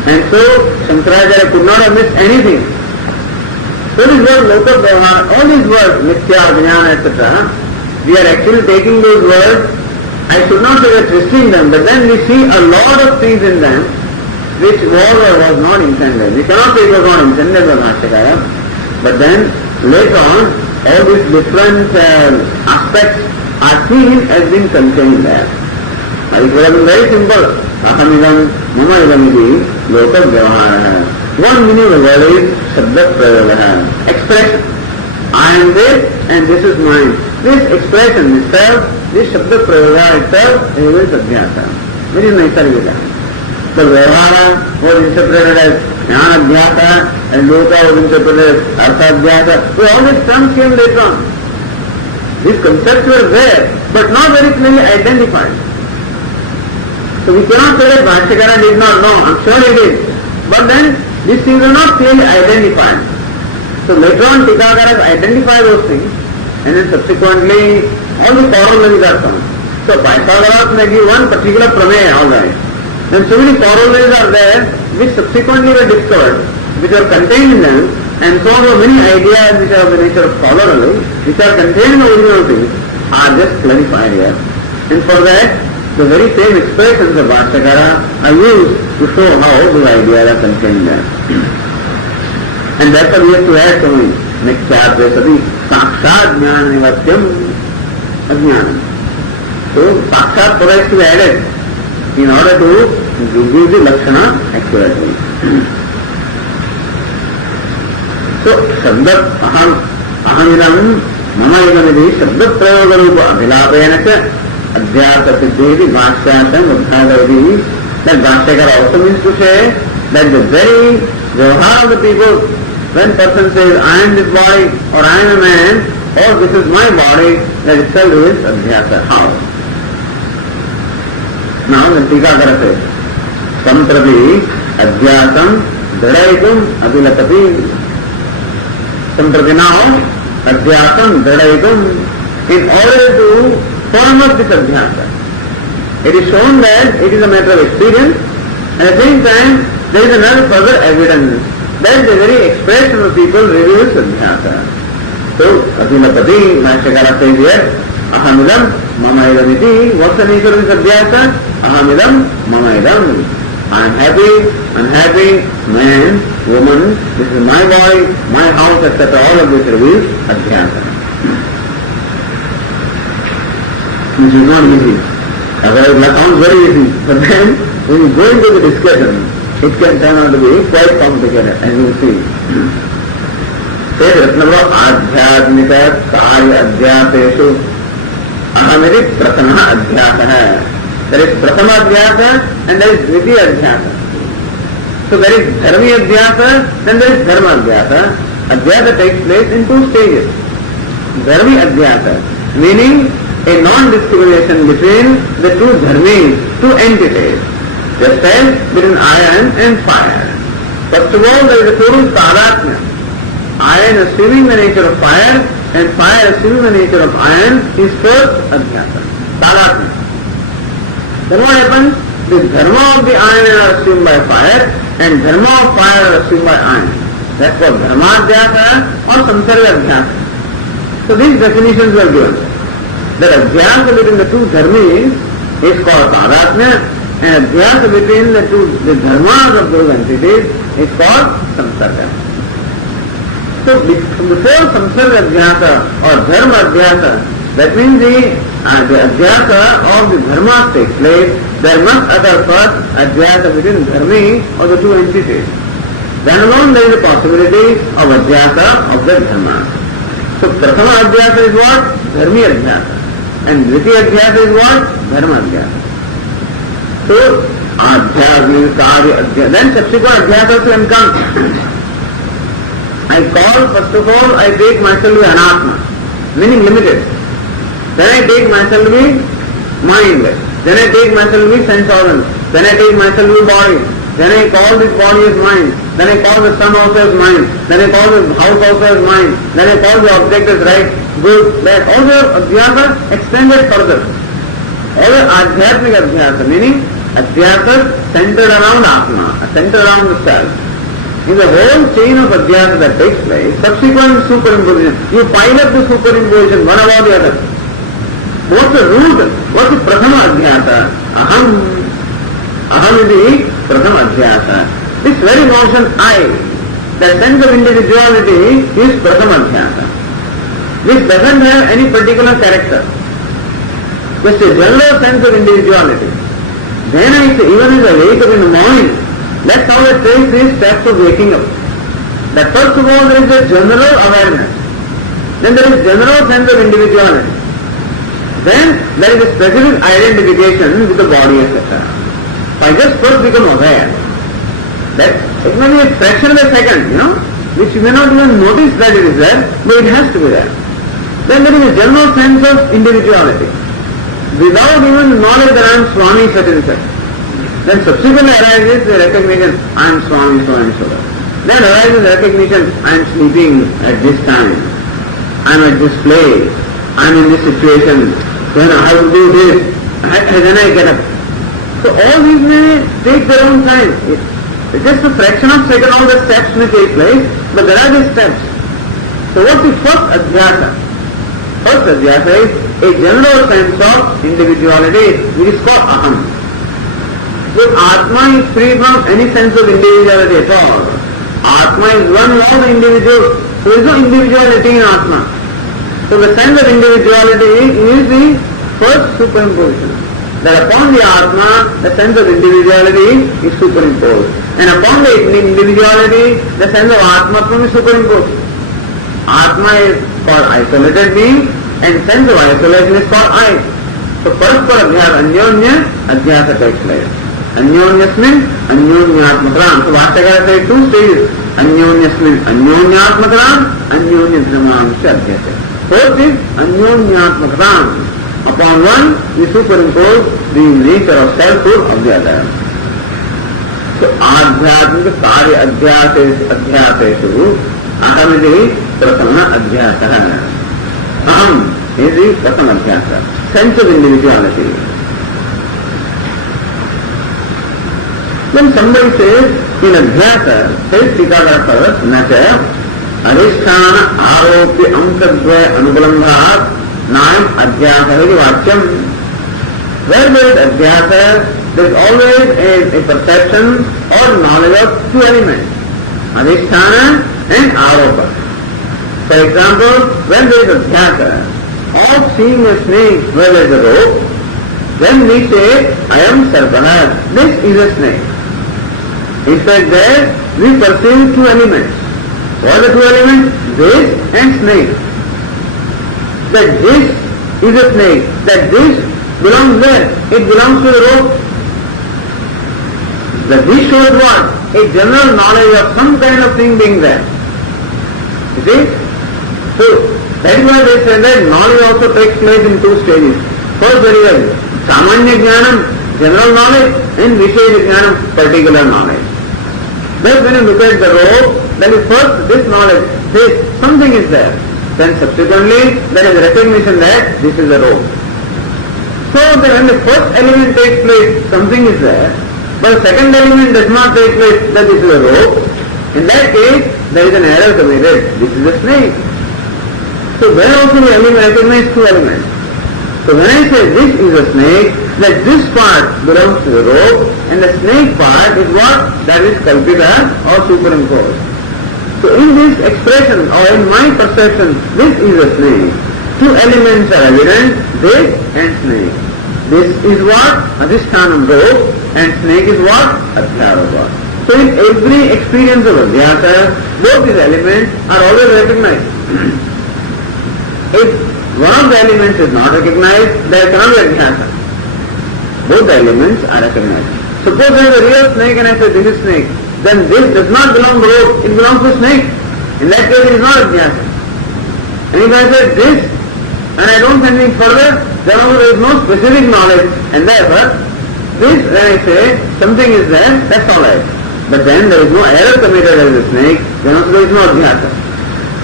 And so Shankaracharya could not have missed anything. So this word Loka Vyavahara, all these words, Mithya, Jnana, etc., we are actually taking those words, I should not say we are twisting them, but then we see a lot of things in them which was or was not intended. We cannot say it was not intended by Bhashyakara, but then later on, all these different aspects are seen as being contained there. It would have been very simple. Ahamidam, mama idam iti, loka vyavahara. One meaning of the word is Shabda Prayavaha, expression. I am this and this is mine. This expression itself, this Shabda Prayavaha itself, is Adhyasa. Very Naisargika. The Vyavahara was interpreted as Jnana-Adhyasa and Loka was interpreted as Artha-Adhyasa. So all these terms came later on. These concepts were there, but not very clearly identified. So we cannot say that Bhashyakara did not know. I'm sure he did. But then these things are not clearly identified. So later on Tikakaras identify those things, and then subsequently all the corollaries are found. So Pythagoras may give one particular prameya, alright. Then so many corollaries are there which subsequently were discovered, which are contained in them, and so on many ideas which are of the nature of corollary, which are contained in the original things, are just clarified here. And for that, the very same expressions of Bhashyakara are used to show how the ideas are contained there. And therefore we have to add to it, Nityat Vesati, Sakshat Jnana Nivatyam Ajnanam. So Sakshat Pura is to be added in order to give the Lakshana accurately. So Shabda Ahamidam Mama Idamidi Shabda Prayoga Rupa Abhilapayana Cha Adhyasa Siddhi Bhashyasam Udhadavadi. That Bhashyakara also means to say that the very Vyavahara of the people, when person says I am this body or I am a man or this is my body, that itself is Adhyasa. How? Now the Tikakara says Sampravi Adhyasam Dhraitum Abhilapati. Sampravi now Adhyasam Dhraitum, in order to form up this Adhyasa. It is shown that it is a matter of experience, and at the same time there is another further evidence that the very expression of people reveals Adhyasa. So Abhilapati, Bhashyakara says here, Ahamidam Mama Idam iti. What's the nature of this Adhyasa? Ahamidam Mama Idam. I am happy, unhappy, man, woman, this is my body, my house, etc. All of this reveals Adhyasa. Which is not easy. Otherwise it sounds very easy. But then when you go into the discussion, it can turn out to be quite complicated, as you will see. Say Ratnava Adhyatmika Karya Adhyaseshu Ahamidi Pratama Adhyasa. There is Pratama Adhyasa and there is Dvitiya Adhyasa. So there is Dharmi Adhyasa, then there is Dharma Adhyasa. Adhyasa takes place in two stages. Dharmi Adhyasa, meaning a non-discrimination between the two dharmis, two entities, just as between iron and fire. First of all, there is a total tadatmya. Iron assuming the nature of fire, and fire assuming the nature of iron is first adhyasa, tadatmya. Then what happens? The dharma of the iron are assumed by fire and dharma of fire are assumed by iron. That's called dharmadhyasa or samsarga adhyasa. So these definitions were given. The adhyasa between the two dharmis is called tadatmya, and adhyasa between the dharmas of those entities is called samsarga. So before samsarga adhyasa or dharma adhyasa, that means the adhyasa of the dharma takes place, there must occur first adhyasa between dharmi or the two entities. Then alone there is a possibility of adhyasa of the dharma. So prathama adhyasa is what? Dharmi adhyasa. And dvitiya adhyasa is what? Dharma adhyasa. So adhyasa means karya adhyasa. Then subsequent adhyasa can come. I call, first of all, I take myself to be anatma, meaning limited. Then I take myself to be mind. Then I take myself to be sense organ. Then I take myself to be body. Then I call this body as mind. Then I call the sun also as mind. Then I call the house also as mind. Then I call the object as right, good, bad. All the adhyasa extended further. All the adhyatmic adhyasa, meaning adhyasa centered around Atma, centered around the self. In the whole chain of adhyasa that takes place, subsequent superimposition, you pile up the superimposition one above the other. What's the root? What's the prathama adhyasa? Aham. Aham is the prathama adhyasa. This very notion I, that sense of individuality is prathama adhyasa. This doesn't have any particular character. Just a general sense of individuality. Then I say, even as I wake up in the morning, that's how I take these steps of waking up. That first of all there is a general awareness. Then there is general sense of individuality. Then there is a specific identification with the body, etc. So I just first become aware. That it may be a fraction of a second, which you may not even notice that it is there, but it has to be there. Then there is a general sense of individuality. Without even knowledge that I am Swami such and such. Then subsequently arises the recognition, I am Swami so and so. Then arises the recognition, I am sleeping at this time. I am at this place. I am in this situation. Then I will do this. Then I get up. So all these may take their own time. It's just a fraction of a second all the steps may take place, but there are these steps. So what's the first adhyasa? First adhyasa is a general sense of individuality which is called aham. If Atma is free from any sense of individuality at all, Atma is one law of the individual, there is no individuality in Atma. So the sense of individuality is the first superimposition. That upon the Atma, the sense of individuality is superimposed. And upon the individuality, the sense of Atmatma is superimposed. Atma is called isolated being and sense of isolation is called I. So first for adhyasa, anyonya, adhyasa takes place. Anyonyasmin, anyonyatmatram. So Vastakara says two stages. Anyonyasmin, anyonyatmatram, anyonyatmatram adhyasa. First is anyonyatmatram. Upon one, we superimpose the nature of selfhood of the other. So adhyatmika karya adhyasesu aham is the prathama adhyasa. Aham is the prathama adhyasa. Sense of individuality. When somebody says in adhyasa, says Tikakara nacha adhisthana aropya ankadvaya anubalambhat Nine adhyasa is vakyam. Where there is adhyasa, there is always a perception or knowledge of two elements, adhisthana and aropa. For example, when there is adhyasa of seeing a snake where there is a rope, then we say, I am sarpana, this is a snake. In fact, there we perceive two elements. What are the two elements? This and snake. That this is a snake, that this belongs there, it belongs to the rope. That this shows what? A general knowledge of some kind of thing being there. You see? So, that is why they say that knowledge also takes place in two stages. First, very well, samanya jnanam, general knowledge, and vishesha jnanam, particular knowledge. Thus, when you look at the rope, then first this knowledge says something is there. then subsequently there is recognition that this is a rope. So when the first element takes place, something is there, but the second element does not take place, that this is a rope. In that case, there is an error committed. This is a snake. So then also we recognize two elements. So when I say this is a snake, that this part belongs to the rope and the snake part is what? That is kalpita or superimposed. So in this expression or in my perception, this is a snake. Two elements are evident, this and snake. This is what? Adhisthana rope and snake is what? Adhyaropa. So in every experience of Adhyasa, both these elements are always recognized. If one of the elements is not recognized, there cannot be Adhyasa. Both the elements are recognized. Suppose there is a real snake and I say this is snake, then this does not belong to rope, it belongs to snake. In that case it is not Adhyasa. And if I say this and I don't say anything further, then also there is no specific knowledge and therefore this when I say something is there, that's alright. But then there is no error committed as a snake, then also there is no Adhyasa.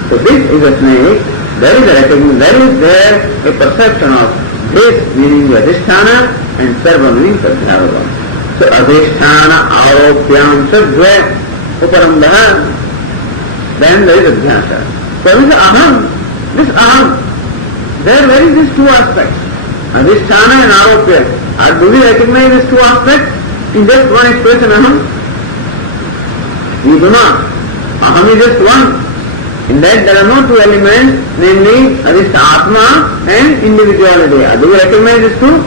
So this is a snake, there is a recognition, there is there a perception of this meaning the Adhisthana and Sarva meaning Sadhyaropa. So Adhisthana Aropyam Sadhya Uparambaha, then there is Adhyasa. So this Aham, where is these two aspects? Adhisthana and Aropya. Do we recognize these two aspects in just one expression Aham? We do not. Aham is just one. In that there are no two elements, namely Adhisthana and individuality. Do we recognize these two?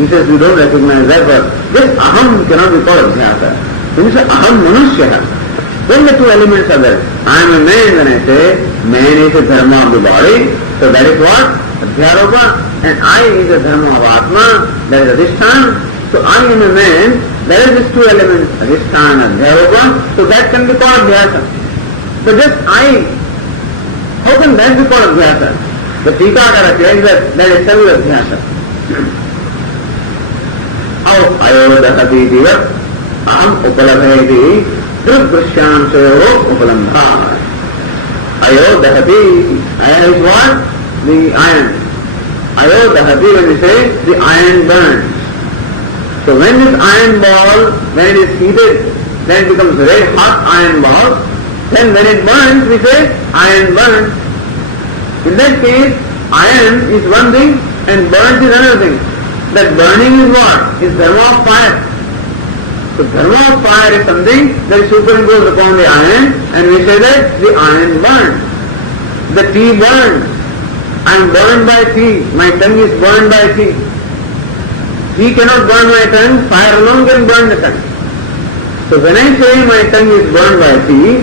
He says we don't recognize that, but this Aham cannot be called Adhyasa. When you say Aham Manushya, then the two elements are there. I am a man when I say man is a dharma of the body, so that is what? Adhyaropa. And I is a dharma of Atma, that is Adhisthana. So I am a man, there is these two elements, Adhisthana and Adhyaropa, so that can be called Adhyasa. But just I, how can that be called Adhyasa? The Tikakara says that is self Adhyasa. Ayodahati divat aham upalabheti drusyansayo upalambha. Ayodahati, Aya is what? The iron. Ayodahati, when we say, the iron burns. So when this iron ball, when it is heated, then it becomes a very hot iron ball. Then when it burns, we say, iron burns. In that case, iron is one thing and burns is another thing. That burning is what? Is dharma of fire. So dharma of fire is something that is superimposed upon the iron and we say that the iron burns. The tea burns. I am burned by tea. My tongue is burned by tea. Tea cannot burn my tongue, fire alone can burn the tongue. So when I say my tongue is burned by tea,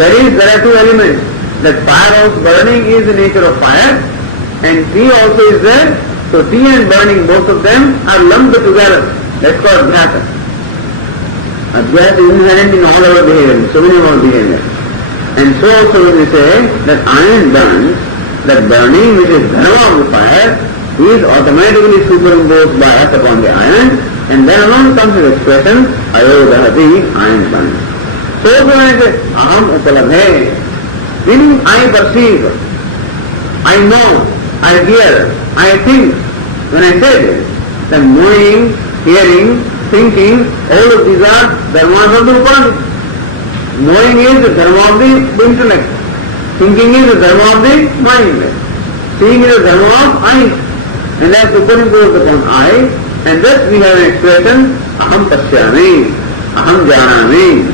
there are two elements. That fire also burning is the nature of fire and tea also is there. So tea and burning, both of them are lumped together. That's called Adhyasa. Adhyasa is inherent in all our behavior, so many of our behavior. And so also when we say that iron burns, that burning which is dharma of the fire is automatically superimposed by us upon the iron and then alone comes the expression Ayodahati, iron burns. So when I say Aham Upalabhe, meaning I perceive, I know, I hear, I think. When I say this, then knowing, hearing, thinking, all of these are dharmas of the Upanishad. Knowing is the dharma of the intellect. Thinking is the dharma of the mind. Seeing is the dharma of eyes. And that's superimposed upon eye. And thus we have an expression, Aham Pasyami, Aham Janami,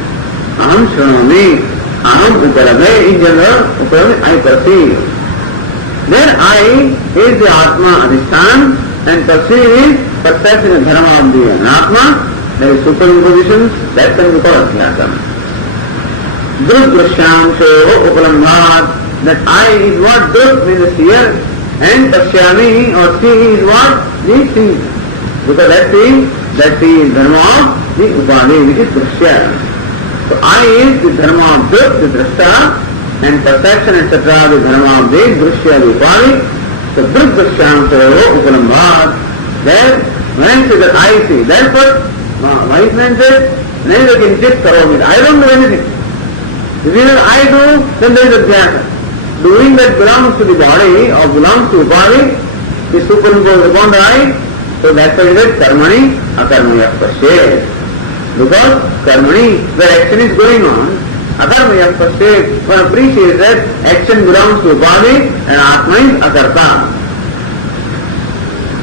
Aham Shranami, Aham Upalabhe. In general, Upalabhe, I perceive. Then I is the Atma Adhisthana and perceive is perception of dharma of the Atma. There is superimposition, that can be called Adhyasa. Drusyansayo upalambhat, that I is what? Drus means the seer and Pasyami or see is what? The see. Because that see is dharma of the Upadi which is Drusya. So I is the dharma of Drus, the Drashta, and perception etc. the dharma of the Drusya, the Upadi. So Drusyansayo upalambhat. There, when I say that I see, that's what wise man says, Naida kinchit karomi. I don't do anything. If either I do, then there is Adhyasa. doing that belongs to the body or belongs to Upadhi, is superimposed upon the eye. So that's why it is karmani akarmaya pasyet. Because karmani, where action is going on, akarmaya pasyet, one appreciates that action belongs to Upadhi and Atma is akarta.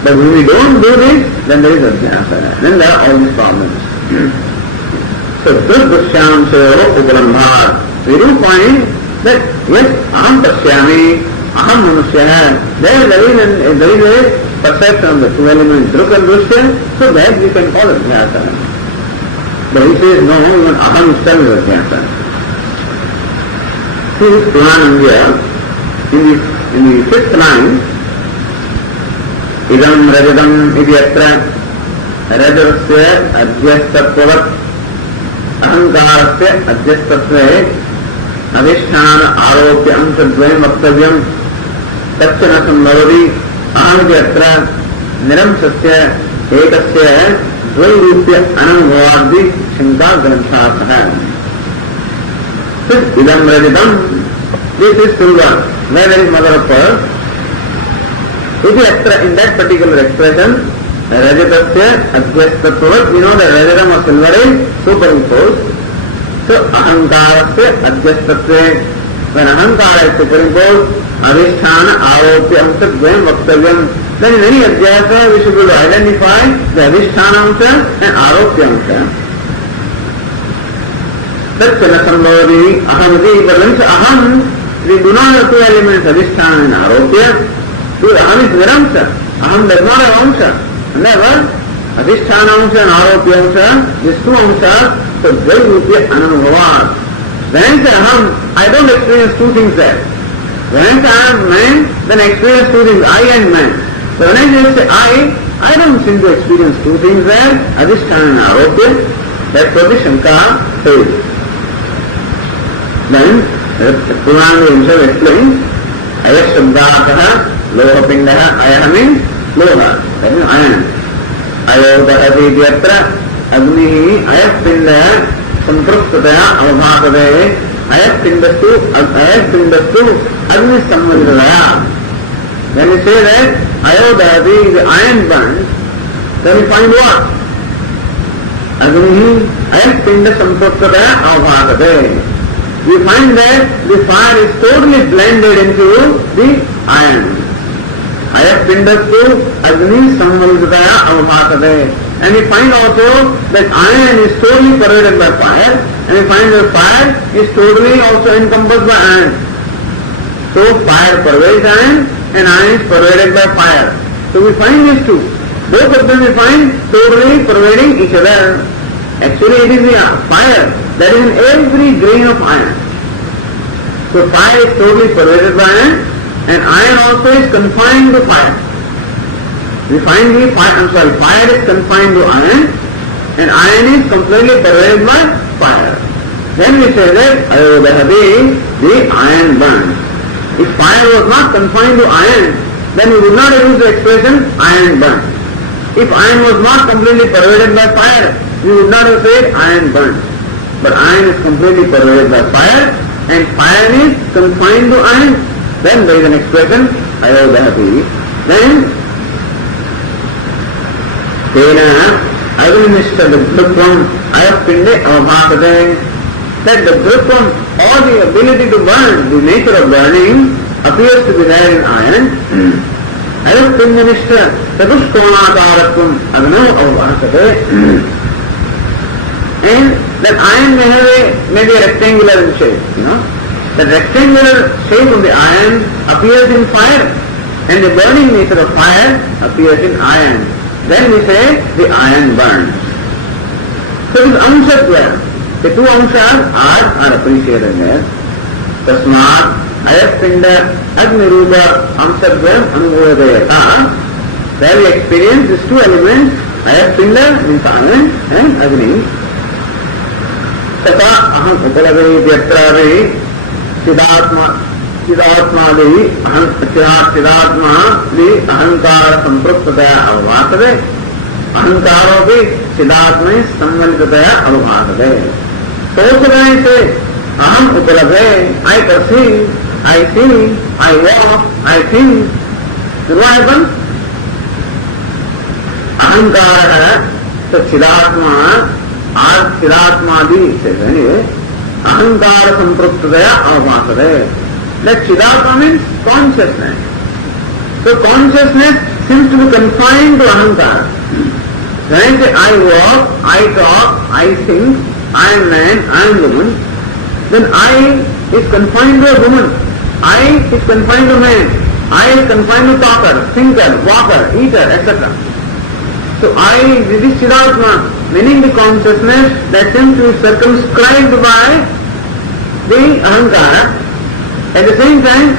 But when we don't do this, then there is adhyasa. Then there are all these problems. So drupashyam sayo uparambhat. We do find that yes, aham pashyami, aham manushya. There is a perception of the two elements, druk and drushya, so that we can call it adhyasa. But he says no, even aham itself is adhyasa. See this Pranam here, in the fifth line, idam rajadam idyatra rajasya adhyastatvat ahankarasya adhyastatve adhisthana aropya amsadvayam vaktavyam tachana sambhavati ahamudyatra niramsasya ekasya dvairupya ananubhavadhi shinka granthasah. Idam rajadam, this is silver, where there is mother of pearl. In that particular expression, rajatasya adhyastatvat, we know that rajadam or silver is superimposed. So ahankarasya adhyastatve, when ahankara is superimposed, adhisthana aropya amsadvayam vaktavyam, then in any adhyasa we should be able to identify the adhisthana amsa and aropya amsa. Tachana sambhavati ahamati, but when it's aham, we do not have two elements, adhisthana and aropya. Aham is niramsa. Aham does not have amsa. Never. Adhisthana amsa and aropya amsa, these two amsas, so dvairupya ananubhavat. When I say aham, I don't experience two things there. When I say I am man, then I experience two things, I and man. So when I say I don't seem to experience two things there, adhisthana and aropya. That's what the Shanka says. Then, Purana himself explains, ayashabdataha lohapindaha ayaha means loha, that is iron. Ayodahati idyatra agnihi ayapindaha samprusthataya avabhatade ayapindastu agni sammadhidaya. When we say that ayodahati, the iron burns, then we find what? Agnihi ayapinda samprusthataya avabhatade. We find that the fire is totally blended into the iron. Ayapindastu agni sammalidaya avabhatade. And we find also that iron is totally pervaded by fire, and we find that fire is totally also encompassed by iron. So fire pervades iron, and iron is pervaded by fire. So we find these two. Both of them we find totally pervading each other. Actually it is the fire that is in every grain of iron. So fire is totally pervaded by iron, and iron also is confined to fire. We find fire is confined to iron, and iron is completely pervaded by fire. Then we say that ayodahati, the iron burns. If fire was not confined to iron, then we would not use the expression iron burns. If iron was not completely pervaded by fire, we would not have said iron burns. But iron is completely pervaded by fire, and fire is confined to iron. Then there is an expression, ayodahati. Then, tena agnishtha drupam ayapinde avabhatade, that the drupam, or the ability to burn, the nature of burning, appears to be there in iron. Ayapindanishta chatuskonakaratvam agno avabhatade. And that iron may be rectangular in shape, The rectangular shape of the iron appears in fire, and the burning nature of fire appears in iron. Then we say the iron burns. So this amsatva, the two amsas are appreciated there. Tasmat ayapinda agnirupa amsatvam anubhodayata. There we experience these two elements, ayapinda means iron and agni. तथा अहम उपलब्धि व्यत्रादि चिदात्मादि चिदात्मादि अहंकार संपृक्ततया अवभासते अहंकारो भी चिदात्मे सम्मिलिततया अवभासते. So also when I say aham upalabhe, I perceive I see, I walk, I think. Then what happens? Ahankara, so Chidatma, or Chidatmadi, says anyway, Ahankara Sampruptadaya Avasade. That Chidatma means consciousness. So consciousness seems to be confined to Ahankara. When I say I walk, I talk, I think, I am man, I am woman, then I is confined to a woman, I is confined to man, I is confined to talker, thinker, walker, eater, etc. So I, this is Chidatma, meaning the consciousness that seems to be circumscribed by the Ahankara. At the same time,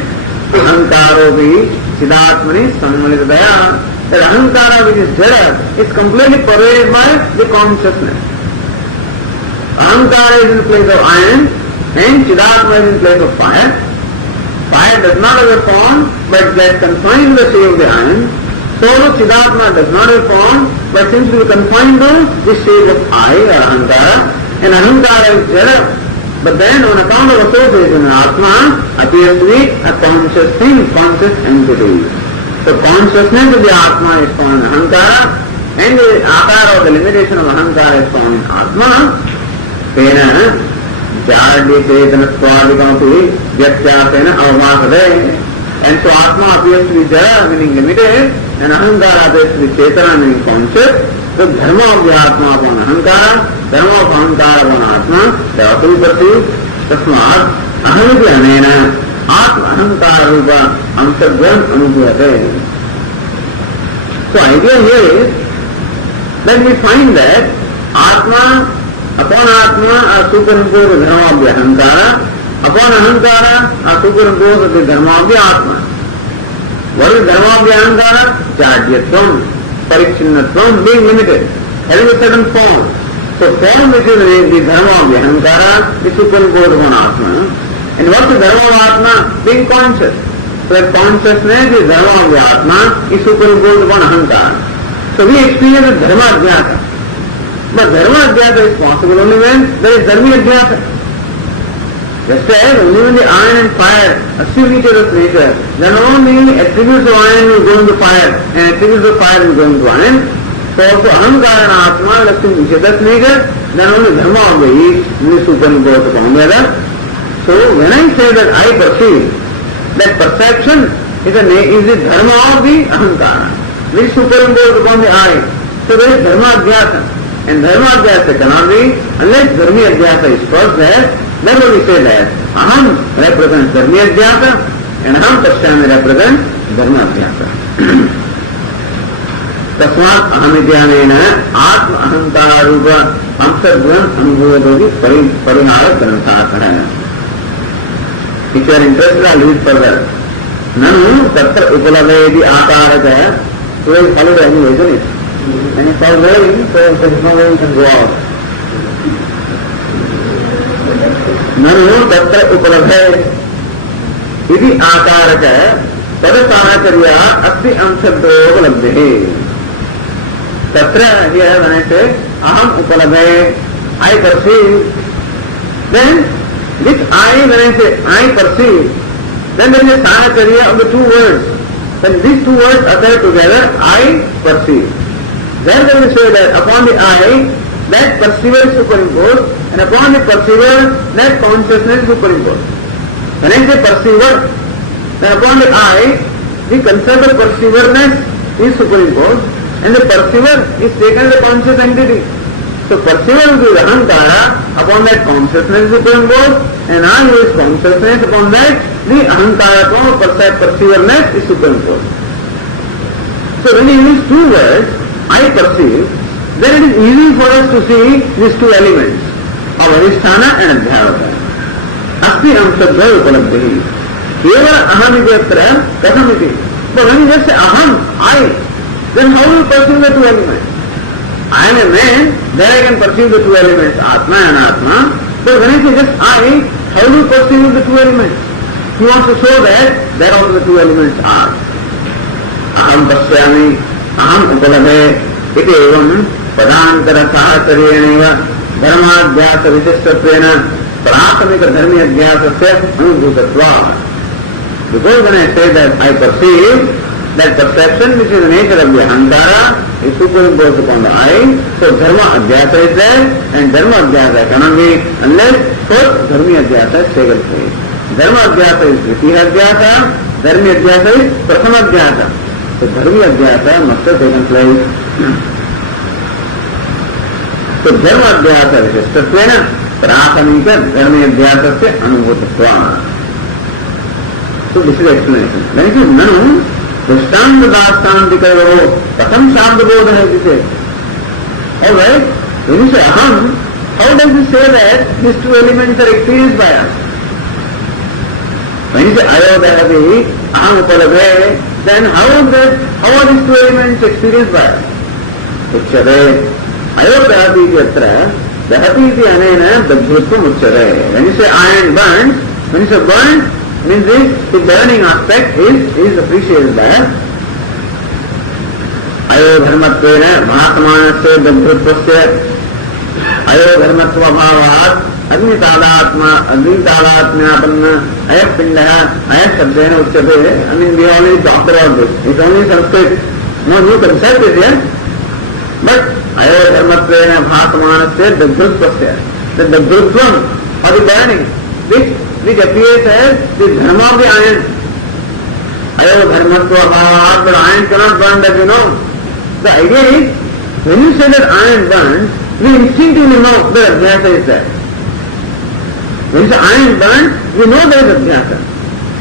Ahankaro bhi Chidatmani Sammanitadaya. That Ahankara which is Jada is completely pervaded by the consciousness. Ahankara is in place of iron and Chidatma is in place of fire. Fire does not have a form but gets confined to the shape of the iron. So Chidatma does not have a form but seems to be confined to the shape of I or Ahankara. And Ahankara is Jada. But then on account of association, Atma appears to be a conscious thing, conscious entity. So consciousness of the Atma is found in Ahankara and the Akara or the limitation of Ahankara is found in Atma. Tena Jadya Chetana Swadikamapi Vyatyasena Avasade. And so Atma appears to be Jada, meaning limited, and Ahankara appears to be Chetana, meaning conscious. So Dharma of the Atma upon Ahankara, Dharma of Ahankara upon Atma, they also be perceived. Tasmat Ahamiti Anena Atma Ahankara Rupa Amsadvan Anubhyate. So idea here is that we find that Atma, upon Atma are superimposed the Dharma of the Ahankara, upon Ahankara are superimposed the Dharma of the Atma. What is Dharma of the Ahankara? Jadyatvam, Parichinnatvam, being limited, having a certain form. So form which is the Dharma of the Ahankara is superimposed upon Atma. And what is Dharma of Atma? Being conscious. So that consciousness is Dharma of the Atma is superimposed upon Ahankara. So we experience the Dharma Adhyasa. But Dharma Adhyasa is possible only when there is Dharmi Adhyasa. Just as only when the iron and fire assume each other's nature, then only attributes of iron will go into fire and attributes of fire will go into iron. So also Ahankara and Atma will assume each other's nature, then only Dharma of the each will superimpose upon the other. So when I say that I perceive, that perception is the Dharma of the Ahankara, which is superimposed upon the I. So there is Dharma Adhyasa. And Dharma Adhyasa cannot be unless Dharmi Adhyasa is first there. Then we say that Aham represents Dharmi Adhyasa and Aham Pashyami represents Dharma Adhyasa. Tasmat Ahamityanena Atma Ahankara Rupa Amsadvan Anubhyati Parihara Granthasana. If you are interested, I will read further. Nanu Tatra Upalabhedi Akaraka. So I followed anyway, isn't it? And if I learn, so there is no way you can go out. Nanu Tatra Upalabhedi Iti Akaraka Tadasahakarya Asti Amsadho Upalabhehi. Tatra, here when I say Aham Upalabhe, I perceive, then this I, when I say I perceive, then there is a sahakarya of the two words. When these two words occur together, I perceive. Then they will say that upon the I, that perceiver is superimposed, and upon the perceiver, that consciousness is superimposed. When I say perceiver, then upon the I, the concept of perceiverness is superimposed, and the perceiver is taken as a conscious entity. So perceiver is Ahankara, upon that consciousness is superimposed, and I use consciousness, upon that the Ahankara or perceiverness is superimposed. So when you use two words, I perceive, then it is easy for us to see these two elements of Adhisthana and Adhyavata. Asti Amsadha Upalabdhi. Eva Ahamidhyatra Kathamiti. But when you just say Aham, I, then how do you perceive the two elements? I am a man, there I can perceive the two elements, Atma and Atma. But when I say just I, how do you perceive the two elements? He wants to show that there also the two elements are. Aham Pashyami, Aham Upalabhe, iti evam Padantara Sahakaryeneva Dharmadhyasa Vishishtvatvena Prasamika Dharmi Adhyasasya Anubhutatva. Because when I say that I perceive, that perception which is the nature of the ahankara is superimposed upon the I. So dharma adhyasa is there, and dharma adhyasa cannot be unless first dharmi adhyasa is taken place. Dharma adhyasa is dvitiya adhyasa, dharmi adhyasa is prathama adhyasa. So dharmi adhyasa must have taken place. So dharma adhyasa vishishtvatvena prathamica dharmi adhyasa se anubhutva. So this is the explanation. Then it is nanu drishtanta dastantikaro katham shabdabodha hai this. Alright, when you say aham, how does it say that these two elements are experienced by us? When you say ayodhahati, aham upalabhe, then how are these two elements experienced by us? Uchyate, ayodhahati yatra, dahati iti anena dabdhrutvam uchyate. When you say iron burns, when you say burns, means the burning aspect is appreciated by us. अयोधर्मत्वेन महात्मानस्य दग्धत्वस्य अयोधर्मत्वभावात् अग्नितादात्म्यापन्न अयः पिण्डः अयः शब्देन उच्यते. I mean we already talked about this. It's only Sanskrit. No new concept is here. But अयोधर्मत्वेन महात्मानस्य दग्धत्वस्य, the दग्धत्वम or the burning which appears as the dharma of the iron. Ayodharmatva, but iron cannot burn, that you know. The idea is, when you say that iron burns, we instinctively know that adhyasa is there. When you say iron burns, we know there is adhyasa.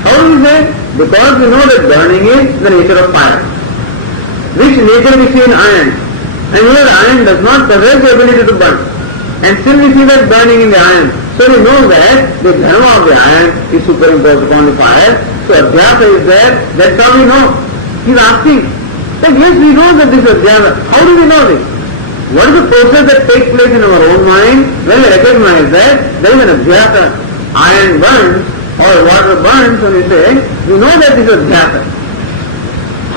How do you say? Because we know that burning is the nature of fire. Which nature we see in iron? And we know that iron does not possess the ability to burn. And still we see that burning in the iron. So we know that the dharma of the iron is superimposed upon the fire. So adhyasa is there. That's how we know. He's asking that yes, we know that this is adhyasa. How do we know this? What is the process that takes place in our own mind when we recognize that there is an adhyasa? Iron burns or water burns, when we say, we know that this is adhyasa.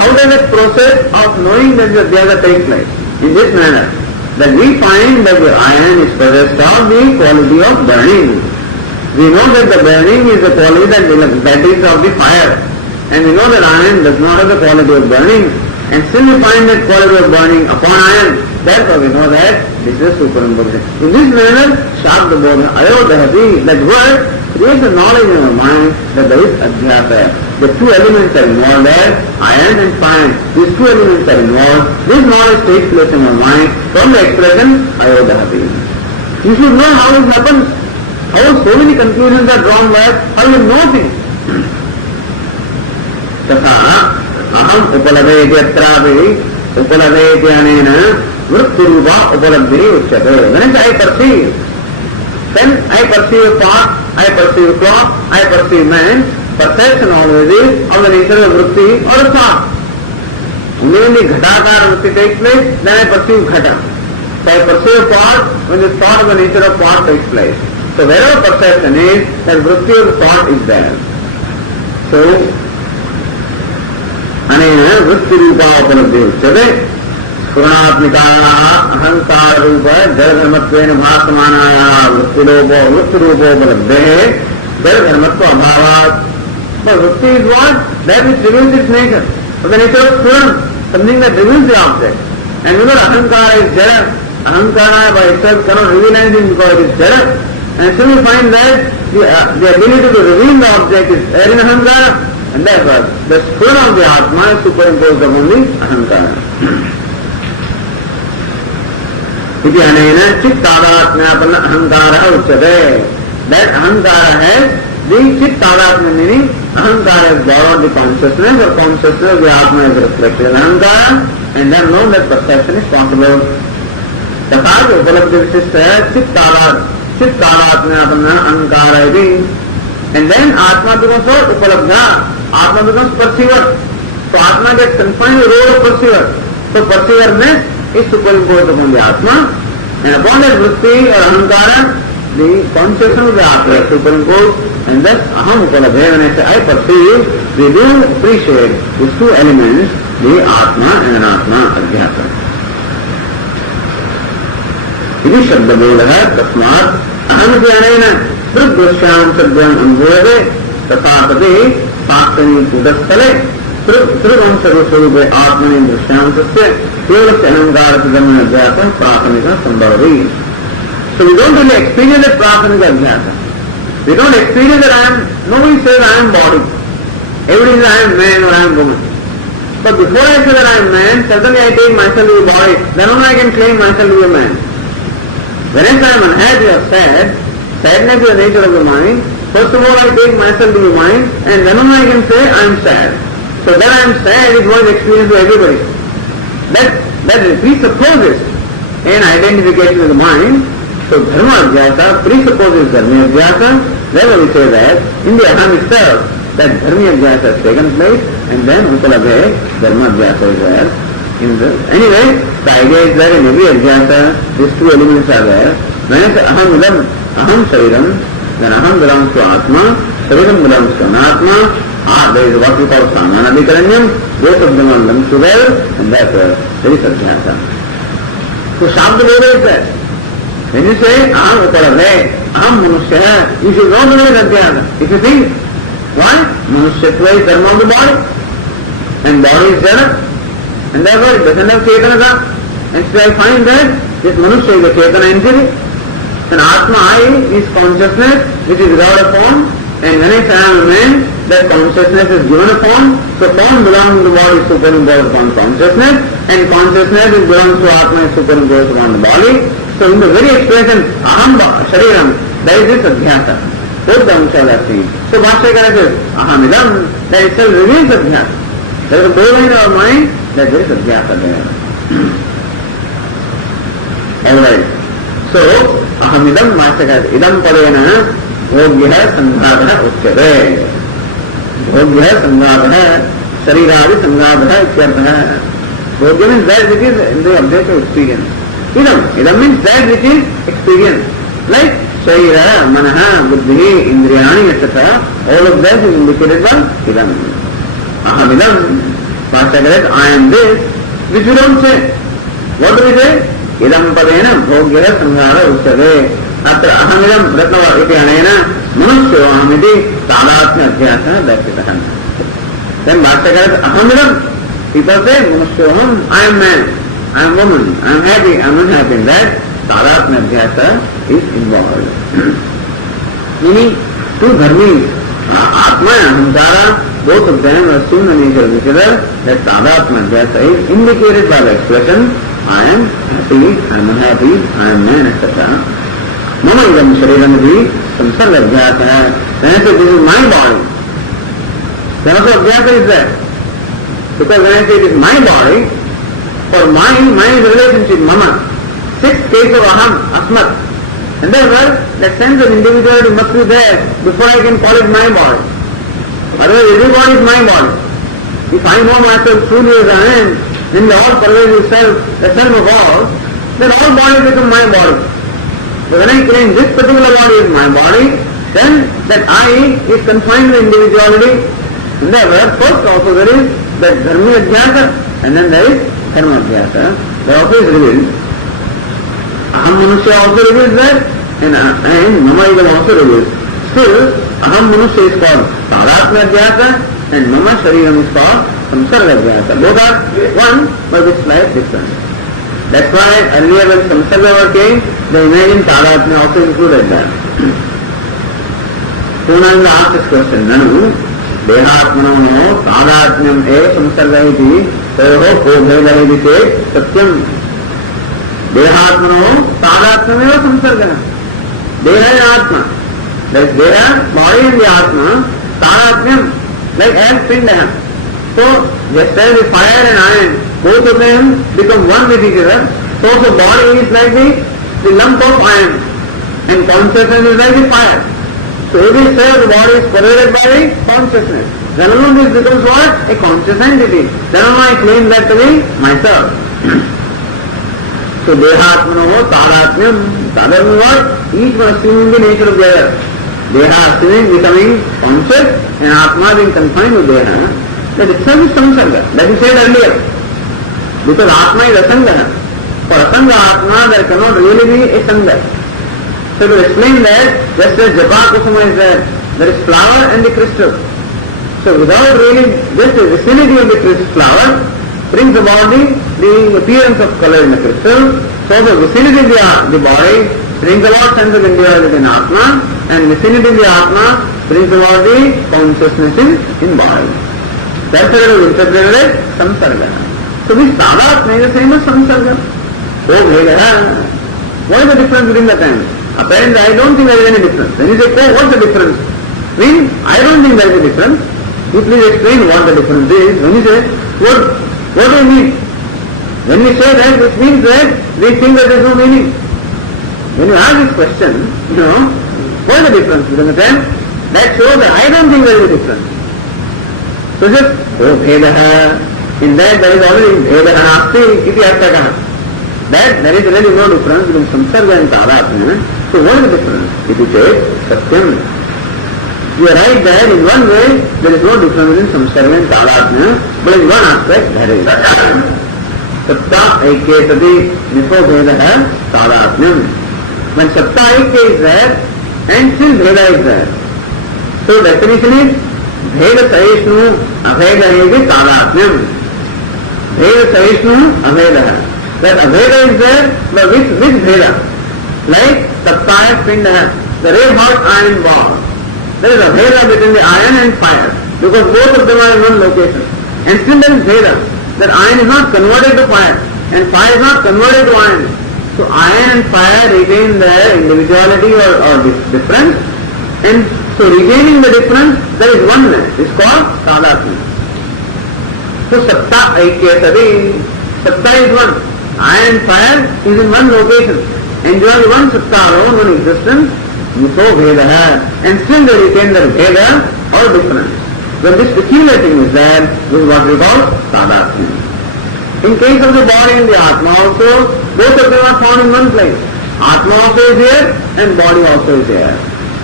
How does that process of knowing that this adhyasa takes place? In this manner, that we find that the iron is possessed of the quality of burning. We know that the burning is the quality that is of the fire. And we know that iron does not have the quality of burning. And still we find that quality of burning upon iron. Therefore we know that this is superimposition. In this manner, Shabdabodha, Ayodhahati, that word creates a knowledge in our mind that there is adhyasa. The two elements are involved there, iron and fire. These two elements are involved. This knowledge takes place in our mind from the expression Ayodhahati. You should know how it happens, how so many conclusions are drawn by us, how you know things. Tatha aham upalabhe yatravi upalabhe anena vrittirupa upalabdhi uchyate. When I perceive, then I perceive pot, I perceive clock, I perceive man. Perception always is of the nature of vritti or a thought. Only when the ghatakara vritti takes place, then I perceive ghata. So I perceive pot when the thought of the nature of pot takes place. So wherever perception is, that vritti or the thought is there. So, anena vritti rupa upalabdhi uchyate. Purnatmikara ahankara rupa jaradharmatvena bhasamanaya vritti rupa upalabdhe jaradharmatva abhavat. But vritti is what? That which reveals its nature. Of the nature of Puran, something that reveals the object. And because ahankara is jara, ahankara by itself cannot reveal anything because it is jara. And so we find that the ability to reveal the object is there in ahankara. And therefore, the Puran of the Atma is superimposed upon the ahankara. Iti anena chittadatmyapanna ahankara uchyate. That ahankara has the chittadatmya, meaning ahankara is borrowed the consciousness or consciousness of the Atma is reflected in ahankara, and then know that perception is possible. Tatha upalabdhi vishishtha chittadatmyapanna ahankara iti. And then Atma becomes what? Upalabdha. Atma becomes perceiver. So Atma gets confined to the role of perceiver. So perceiverness is superimposed upon the Atma, and upon that vritti or ahankara, the consciousness of the Atma is superimposed, and thus aham upalabhe, when I say I perceive, we do appreciate these two elements, the Atma and Anatma adhyasa. Iti shabdabodha tasmat aham iti anena sruddhashyam sadyam anubhuyate tathapati साक्षणी कूटस्थले त्रिवंशरूपे आत्मनि दृश्यांशस्य केवल अहंकार धर्म अध्यास प्राथमिक Shambhavi. So we don't really experience that प्राथमिक अध्यास. We don't experience that nobody says I am body. Everybody says I am man or I am woman. But before I say that I am man, suddenly I take myself to be body, then only I can claim myself to be a man. Whenever I am unhappy or sad, sadness is the nature of the mind. First of all I take myself to be mind, and then only I can say I am sad. So that I am sad is what is experienced by everybody. That presupposes an identification with the mind. So dharma adhyasa presupposes dharma adhyasa. Therefore we say that in the aham itself, that dharma adhyasa has taken place, and then upalabhe dharma adhyasa is there. Anyway, the idea is that in every adhyasa, these two elements are there. When I say aham idam, aham shariram, then aham belongs to atma, shariram belongs to anatma. There is what we call samanadikaranyam, both of them are lumped together, and that there is adhyasa. So Shabda Veda is there. When you say aham upalabhe, aham manushya, you should know the way adhyasa. If you think, why? Manushyatva is dharma of the body, and body is jada, and therefore it doesn't have chetana. And so I find that this manusya is a chetana entity, and atma I is consciousness which is without a form, and when I say I am a man, that consciousness is given a form, so form belongs to the body is superimposed upon consciousness, and consciousness is belongs to atma is superimposed upon the body. So in the very expression aham shariram, there is this adhyasa. Both the amshas are seen. So Bhashyakara says, ahamidam, that itself reveals adhyasa. There is a domain of mind that there is adhyasa there. Alright. So, ahamidam Bhashyakara, idam padena bhogyah sanghabha uchyate. Bhogyah sanghabha, shariradi sanghabha ityartha. Bhogyah means that which is in the object of experience. Idam means that which is experience. Like Shaira, Manaha, Buddhi, Indriyani, etc. All of that is indicated by idam. Ahamidam, Bhashyakara, I am this, which we don't say. What do we say? Idam padena bhogyah sanghara uchyate. Atra ahamidam ratnava iti anena manusyo ahamiti tadatmya adhyasa darshitah. Then Bhashyakara, ahamidam, people say manusyo aham, I am man, I am woman, I am happy, I am unhappy. In that tadatmya adhyasa is involved. Meaning, two dharmis, atma and ahamkara, both of them assume the nature of each other. That tadatmya adhyasa is indicated by the expression I am happy, I am unhappy, I am man, etc. Mama idam shariram iti samsarga adhyasa. When I say this is my body, then also adhyasa is there. Because when I say it is my body, for mine is a relationship, mama. Sixth case of aham, asmat. And therefore, that sense of individuality must be there before I can call it my body. Otherwise, every body is my body. If I know myself truly as I am, then the all pervasive self, the self of all, then all bodies become my body. But when I claim this particular body is my body, then that I is confined to individuality. And therefore, first also there is that dharma adhyasa, and then there is karma adhyasa. That also is revealed. Aham manusya also reveals that, and mama idam also reveals. Still, aham manusya is called tadatmya adhyasa, and mama shariram is called samsarga adhyasa. Both are one, but with slight difference. That's why earlier when samsarga word came, they imagined tadatmya also included that. Punanga asked this question, Nanu, dehatmano tadatmyam eva samsarga iti toho kodhela iti te satyam. Dehatmano tadatmyam eva samsarga. Deha is atma. That is deha, body is the atma, tadatmyam, like air pindaha. So, just as the fire and iron, both of them become one with each other. So the body is like the lump of iron, and consciousness is like the fire. So every cell of the body is pervaded by consciousness. Then alone this becomes what? A conscious entity. Then alone I claim that to be myself. So dehatmano tadatmyam, tadatmyam what? Each one assuming the nature of the other. Deha assuming becoming conscious, and atma being confined to deha. That itself is samsarga. That is said earlier. Because atma is asanga. For asanga atma there cannot really be a sanga. So to explain that, just as japa kusuma is there is flower and the crystal. So So without really, just the vicinity of the crystal flower brings about the appearance of color in the crystal. So the vicinity of the body brings about sense of individuality in Atma, and vicinity of the Atma brings about the consciousness in body. That's how it is interpreted as samsarga. So this tadatma is the same as samsarga. So what is the difference between the time? Apparently I don't think there is any difference. Then you say, oh, what's the difference? I don't think there is a difference. You please explain what the difference is. When you say, what do you mean? When we say that, it means that we think that there is no meaning. When you ask this question, what is the difference between the time? That shows that I don't think there is a difference. So just, in that there is already bhedaha nasti iti arthakaha. That there is really no difference between samsarga and tadatma. So what is the difference? It is satyam. You are right that in one way there is no difference between samsarga and tadatma, but in one aspect there is. Satta aikya sati nifo bhedaha tadatmam. When satta aikya is there and still bheda is there. So definition is bheda saishnu abheda iti tadatmam. Bheda saishnu abheda. That abheda is there, but which bheda? Like sattaya pinda, the red hot iron ball. There is a bheda between the iron and fire, because both of them are in one location. And still there is bheda, that iron is not converted to fire, and fire is not converted to iron. So iron and fire retain their individuality or difference, and so retaining the difference, there is oneness. It's called tadatma. So satta aikya sati, satta is one. Iron and fire is in one location. Enjoy one satta alone, one existence, so bhedaha, and still they retain their bheda or difference. When this peculiar thing is there, this is what we call tadatma. In case of the body and the Atma also, both of them are found in one place. Atma also is here and body also is here.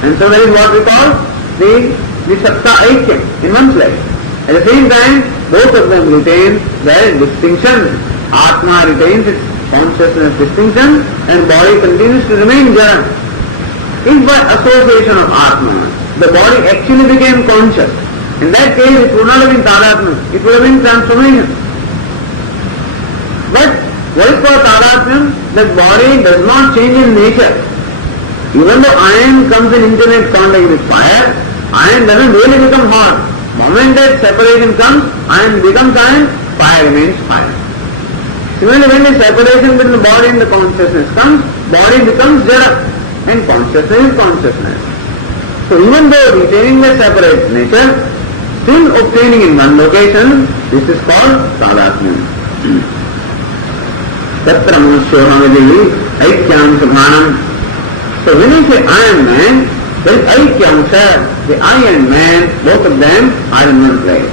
And so that is what we call the satta aikya in one place. At the same time, both of them retain their distinction. Atma retains its consciousness distinction and body continues to remain jara. If by association of Atma, the body actually became conscious, in that case it would not have been tadatma, it would have been transformation. But what is called tadatma? The body does not change in nature. Even though iron comes in intimate contact with fire, iron doesn't really become hot. The moment that separation comes, iron becomes iron, fire remains fire. Similarly, when the separation between the body and the consciousness comes, body becomes jada and consciousness is consciousness. So even though retaining the separate nature, still obtaining in one location, this is called tadatma. Tatra manusyohamidi aikyam subhanam. So when you say I am man, there is aikyamsa, the I and man, both of them are in one place.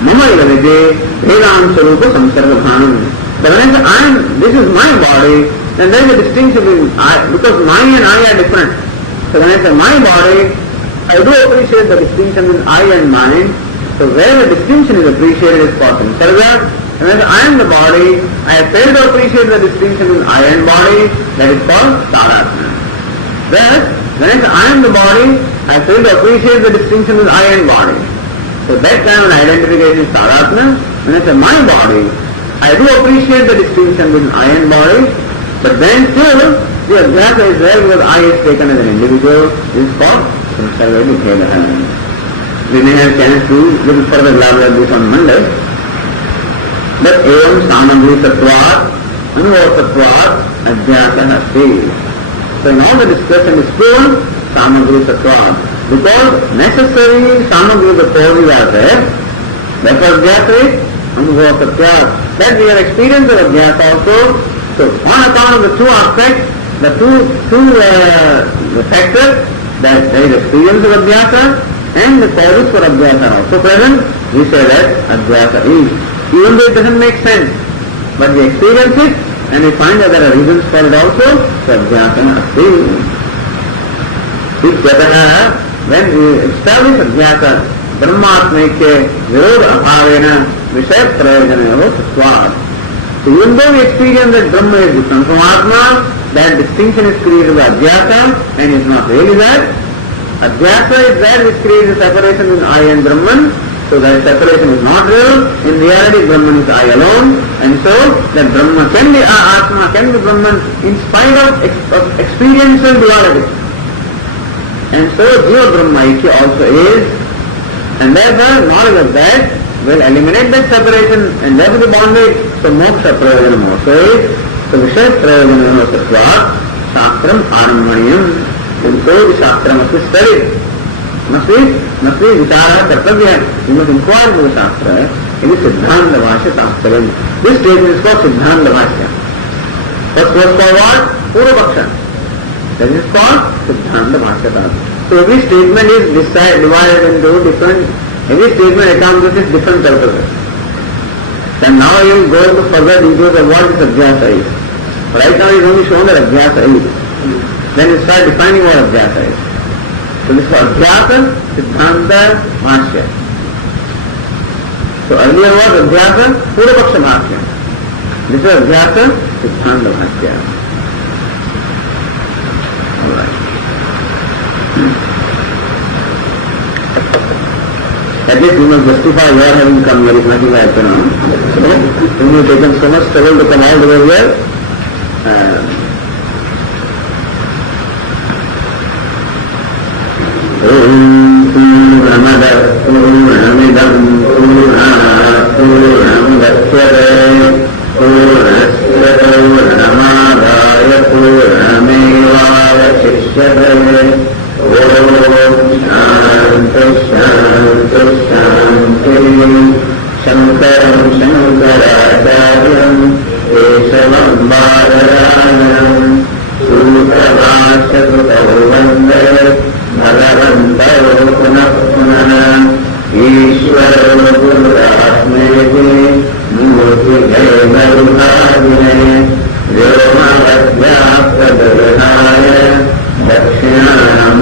Mama ilavide bhedam sarupa samsarga bhanam. But when I say this is my body, then there is a distinction between because mine and I are different. So when I say my body, I do appreciate the distinction between I and mine. So where the distinction is appreciated is called samsarga. And when I am the body, I fail to appreciate the distinction between I and body, that is called tadatma. Whereas when I say I am the body, I fail to appreciate the distinction between I and body. So that kind of identification is tadatma. When I say my body, I do appreciate the distinction between I and body, but then still the adhyasa is there because I is taken as an individual. This is called samsarga bhedaha. We may have chance to little further elaborate this on Monday. But evam samagri sattvat anubhava sattvat adhyasa asti. So in all the discussion is pure samagri sattvat. Because necessary samagri, the causes are there, that was adhyasa is anubhava sattvat. That we have experienced of adhyasa also. So on account of the two aspects, the two factors, that there is experience of adhyasa and the causes for adhyasa are also present, we say that adhyasa is. Even though it doesn't make sense, but we experience it and we find that there are reasons for it also, so adhyasa asti. When we establish adhyasa, brahmatmaikya virodha abhavena Vishaya prayojanayo sattvat. So even though we experience that Brahma is different from Atma, that distinction is created by adhyasa and is not really that. Adhyasa is that which creates a separation in I and Brahman. So that separation is not real. In reality, Brahman is I alone. And so that Brahman can be Atma, can be Brahman in spite of experiential duality. And so Jiva Brahma Aikya also is. And therefore, knowledge of that will eliminate that separation and therefore the bondage. So moksha prayojanam also is. So Vishaya prayojanam also svat, Shastram Armaniyam. And so the Shastra must be studied. Must be vichara kartavya. You must inquire into the Shastra. It is Siddhanta Bhashya Shastra. This statement is called Siddhanta Bhashya. First was called what? Purvapaksha. That is called Siddhanta Bhashya Shastra. So every statement is divided into different, every statement accomplishes different purposes. And now you will go into further details of what this Adhyasa is. Right now he is only shown that Adhyasa is. Then you start defining what Adhyasa is. So this is Adhyasa, Siddhanta, Bhashya. So earlier was Adhyasa, Purvapaksha Bhashya. This is Adhyasa, Siddhanta Bhashya. Alright. At least you must justify your having come here, if nothing like that. So, when you have taken so much trouble to come all the way here, Om Purnamada Purnamidam Purnat Purnamudachyate Purnasya Purnamadaya Purnamevavashishyate Om Shanti Shanti Shanti Shankaram Shankaracharyam Keshavam Bhadarayanam Sutravasya Vande Bhagavantaro Punah Punah Ishvara Gururatmeti Murti Deva Vyoma Vadyapta Dayanaya Dakshinam